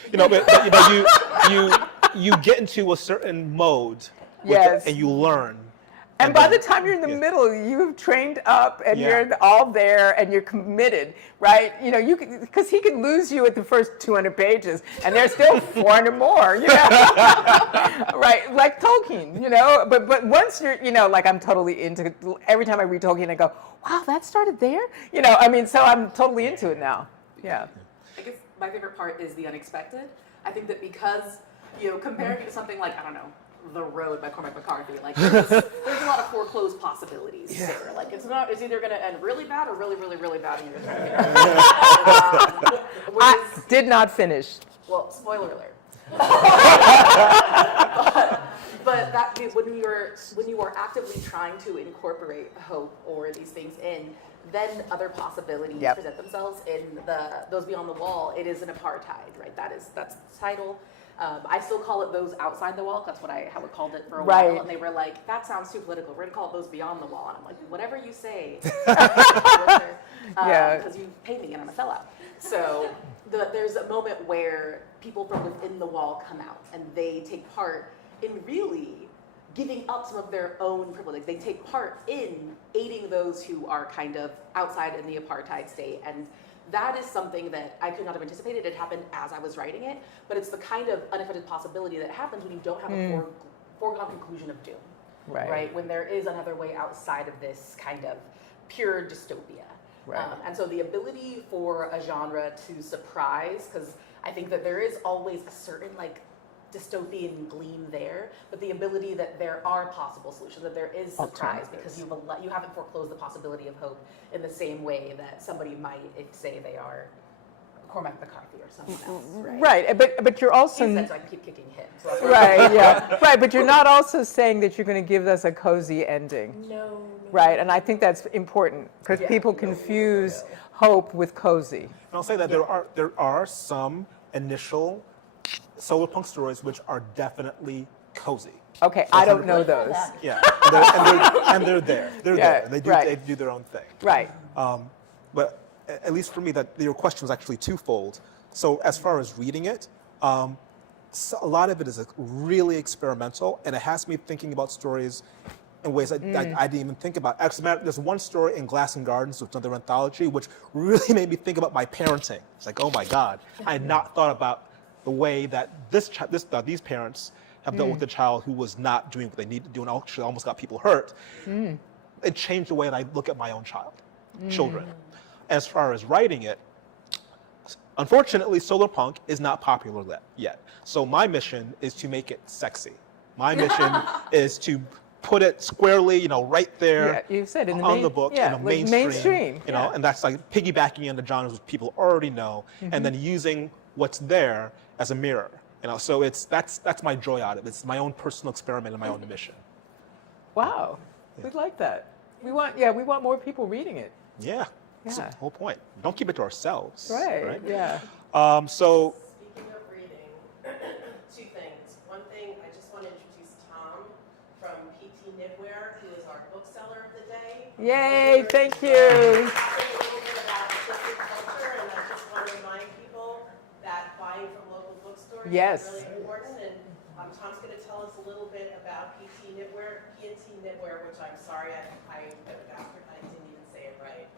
you get into a certain mode, yes, and you learn. And by the time you're in the middle, you've trained up, and you're all there, and you're committed, right? Because he can lose you at the first 200 pages, and there's still 400 more, right? Like Tolkien, But once you're, like I'm totally into. Every time I read Tolkien, I go, wow, that started there, So I'm totally into it now. Yeah. I guess my favorite part is the unexpected. I think that because, comparing it to something like, I don't know, The Road by Cormac McCarthy, like there's a lot of foreclosed possibilities there. Like it's either going to end really bad or really, really, really bad, and you're just going to I did not finish. Well, spoiler alert. but that when you are actively trying to incorporate hope or these things in, then other possibilities present themselves in those beyond the wall. It is an apartheid, right? That's the title. I still call it Those Outside the Wall. That's what I called it for a while. And they were like, that sounds too political. We're going to call it Those Beyond the Wall. And I'm like, whatever you say. Because you pay me and I'm a sellout. So there's a moment where people from within the wall come out and they take part in really giving up some of their own privilege. They take part in aiding those who are kind of outside in the apartheid state. And that is something that I could not have anticipated. It happened as I was writing it, but it's the kind of unexpected possibility that happens when you don't have a foregone conclusion of doom, right? When there is another way outside of this kind of pure dystopia. Right. And so the ability for a genre to surprise, because I think that there is always a certain dystopian gleam there, but the ability that there are possible solutions, that there is surprise, because you haven't foreclosed the possibility of hope in the same way that somebody might if say they are Cormac McCarthy or someone else, right? Right, but you're also I keep kicking him. So right, yeah, right. But you're not also saying that you're going to give us a cozy ending. No. Right, and I think that's important because people confuse hope with cozy. And I'll say that there are some initial Solarpunk stories which are definitely cozy. Okay, I don't know those. Yeah, and they're there. They're there. They do their own thing. Right. But at least for me, that your question was actually twofold. So as far as reading it, so a lot of it is really experimental, and it has me thinking about stories in ways that I didn't even think about. Actually, there's one story in Glass and Gardens, which is another anthology, which really made me think about my parenting. It's like, oh my God, I had not thought about the way that these parents have dealt with a child who was not doing what they needed to do and actually almost got people hurt, it changed the way that I look at my own children. As far as writing it, unfortunately, Solarpunk is not popular yet. So my mission is to make it sexy. My mission is to put it squarely, right there You said in the on the book, like mainstream. And that's like piggybacking into genres which people already know, and then using what's there as a mirror. So that's my joy out of it. It's my own personal experiment and my own mission. Wow, we'd like that. We want more people reading it. Yeah. That's the whole point. Don't keep it to ourselves. Right. Yeah. So. Speaking of reading, two things. One thing, I just want to introduce Tom from PT Knitwear, who is our bookseller of the day. Yay! Thank you. Talking a little bit about artistic culture, and I just want to remind people that buying from local bookstores is really important. And Tom's going to tell us a little bit about PT Knitwear, which I'm sorry, I'm a bastard. I didn't even say it right.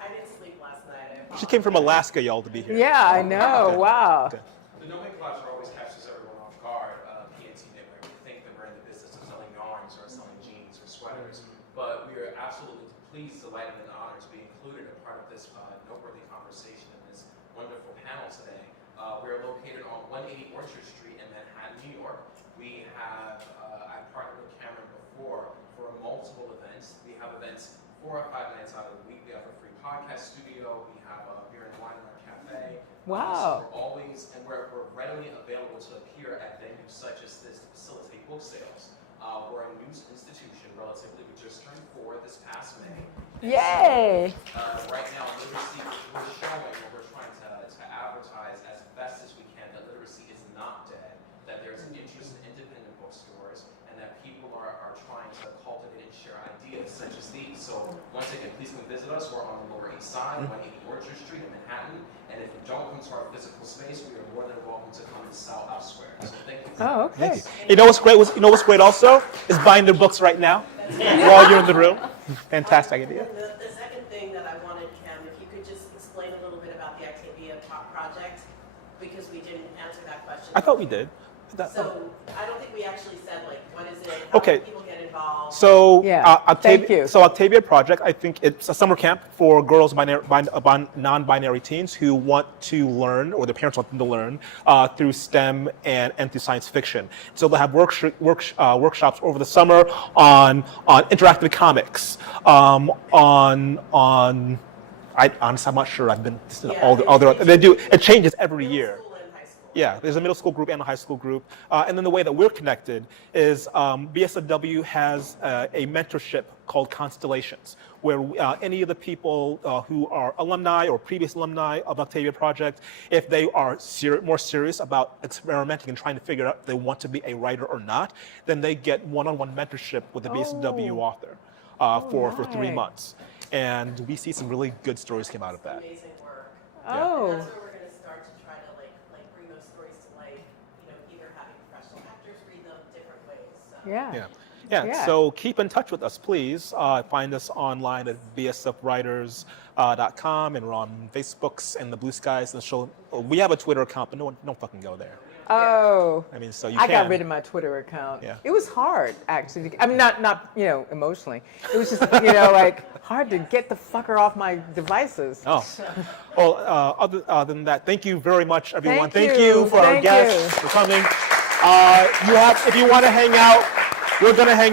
I didn't sleep last night. She came from Alaska, y'all, to be here. Yeah, I know. Okay. Wow. Okay. The nomenclature always catches everyone off guard. PNT Knitwear, we think that we're in the business of selling yarns or selling jeans or sweaters, but we are absolutely pleased, delighted, and honored to be included a part of this noteworthy conversation in this wonderful panel today. We're located on 180 Orchard Street in Manhattan, New York. We have, I've partnered with Cameron before for multiple events. We have events 4 or 5 nights out of the week. We have a free podcast studio. We have beer and wine in our cafe. Wow. So we're readily available to appear at venues such as this to facilitate book sales. We're a news institution, relatively. We just turned 4 this past May. Yay! Right now, literacy, we're showing, and we're trying to advertise as best as we can that literacy is not dead, that there's an interest in independent bookstores, and that people are trying to cultivate and share ideas such as these. So once again, please come visit us. We're on the Lower East Side, 180 Orchard Street in Manhattan. And if you don't come to our physical space, we are more than welcome to come and sell elsewhere. So thank you. Oh, okay. You know what's great? What's great also is buying their books right now while you're in the room. Fantastic idea. The second thing that I wanted, Cam, if you could just explain a little bit about the Activia project, because we didn't answer that question. I thought we did. So I don't think we actually said, what is it? How Okay. do people get involved? So, thank you. So Octavia Project, I think it's a summer camp for girls, non-binary teens who want to learn, or their parents want them to learn, through STEM and through science fiction. So they'll have workshops over the summer on interactive comics, I'm not sure. I've been they do. It changes every year. Yeah, there's a middle school group and a high school group. And then the way that we're connected is BSW has a mentorship called Constellations, where any of the people who are alumni or previous alumni of Octavia Project, if they are more serious about experimenting and trying to figure out if they want to be a writer or not, then they get one-on-one mentorship with the BSW author for 3 months. And we see some really good stories came out of that. Amazing work. Oh. And that's where we're going to start to try to bring those stories to life. Either having professional actors read them different ways. So. Yeah. So keep in touch with us, please. Find us online at bsfwriters.com, and we're on Facebooks and the Blue Skies. And we have a Twitter account, but don't fucking go there. Oh. I mean, so you I can. got rid of my Twitter account. Yeah. It was hard, actually. I mean, not emotionally. It was just, hard to get the fucker off my devices. Oh. Well, other than that, thank you very much, everyone. Thank you you. for our Thank guests you. for coming. If you want to hang out, we're going to hang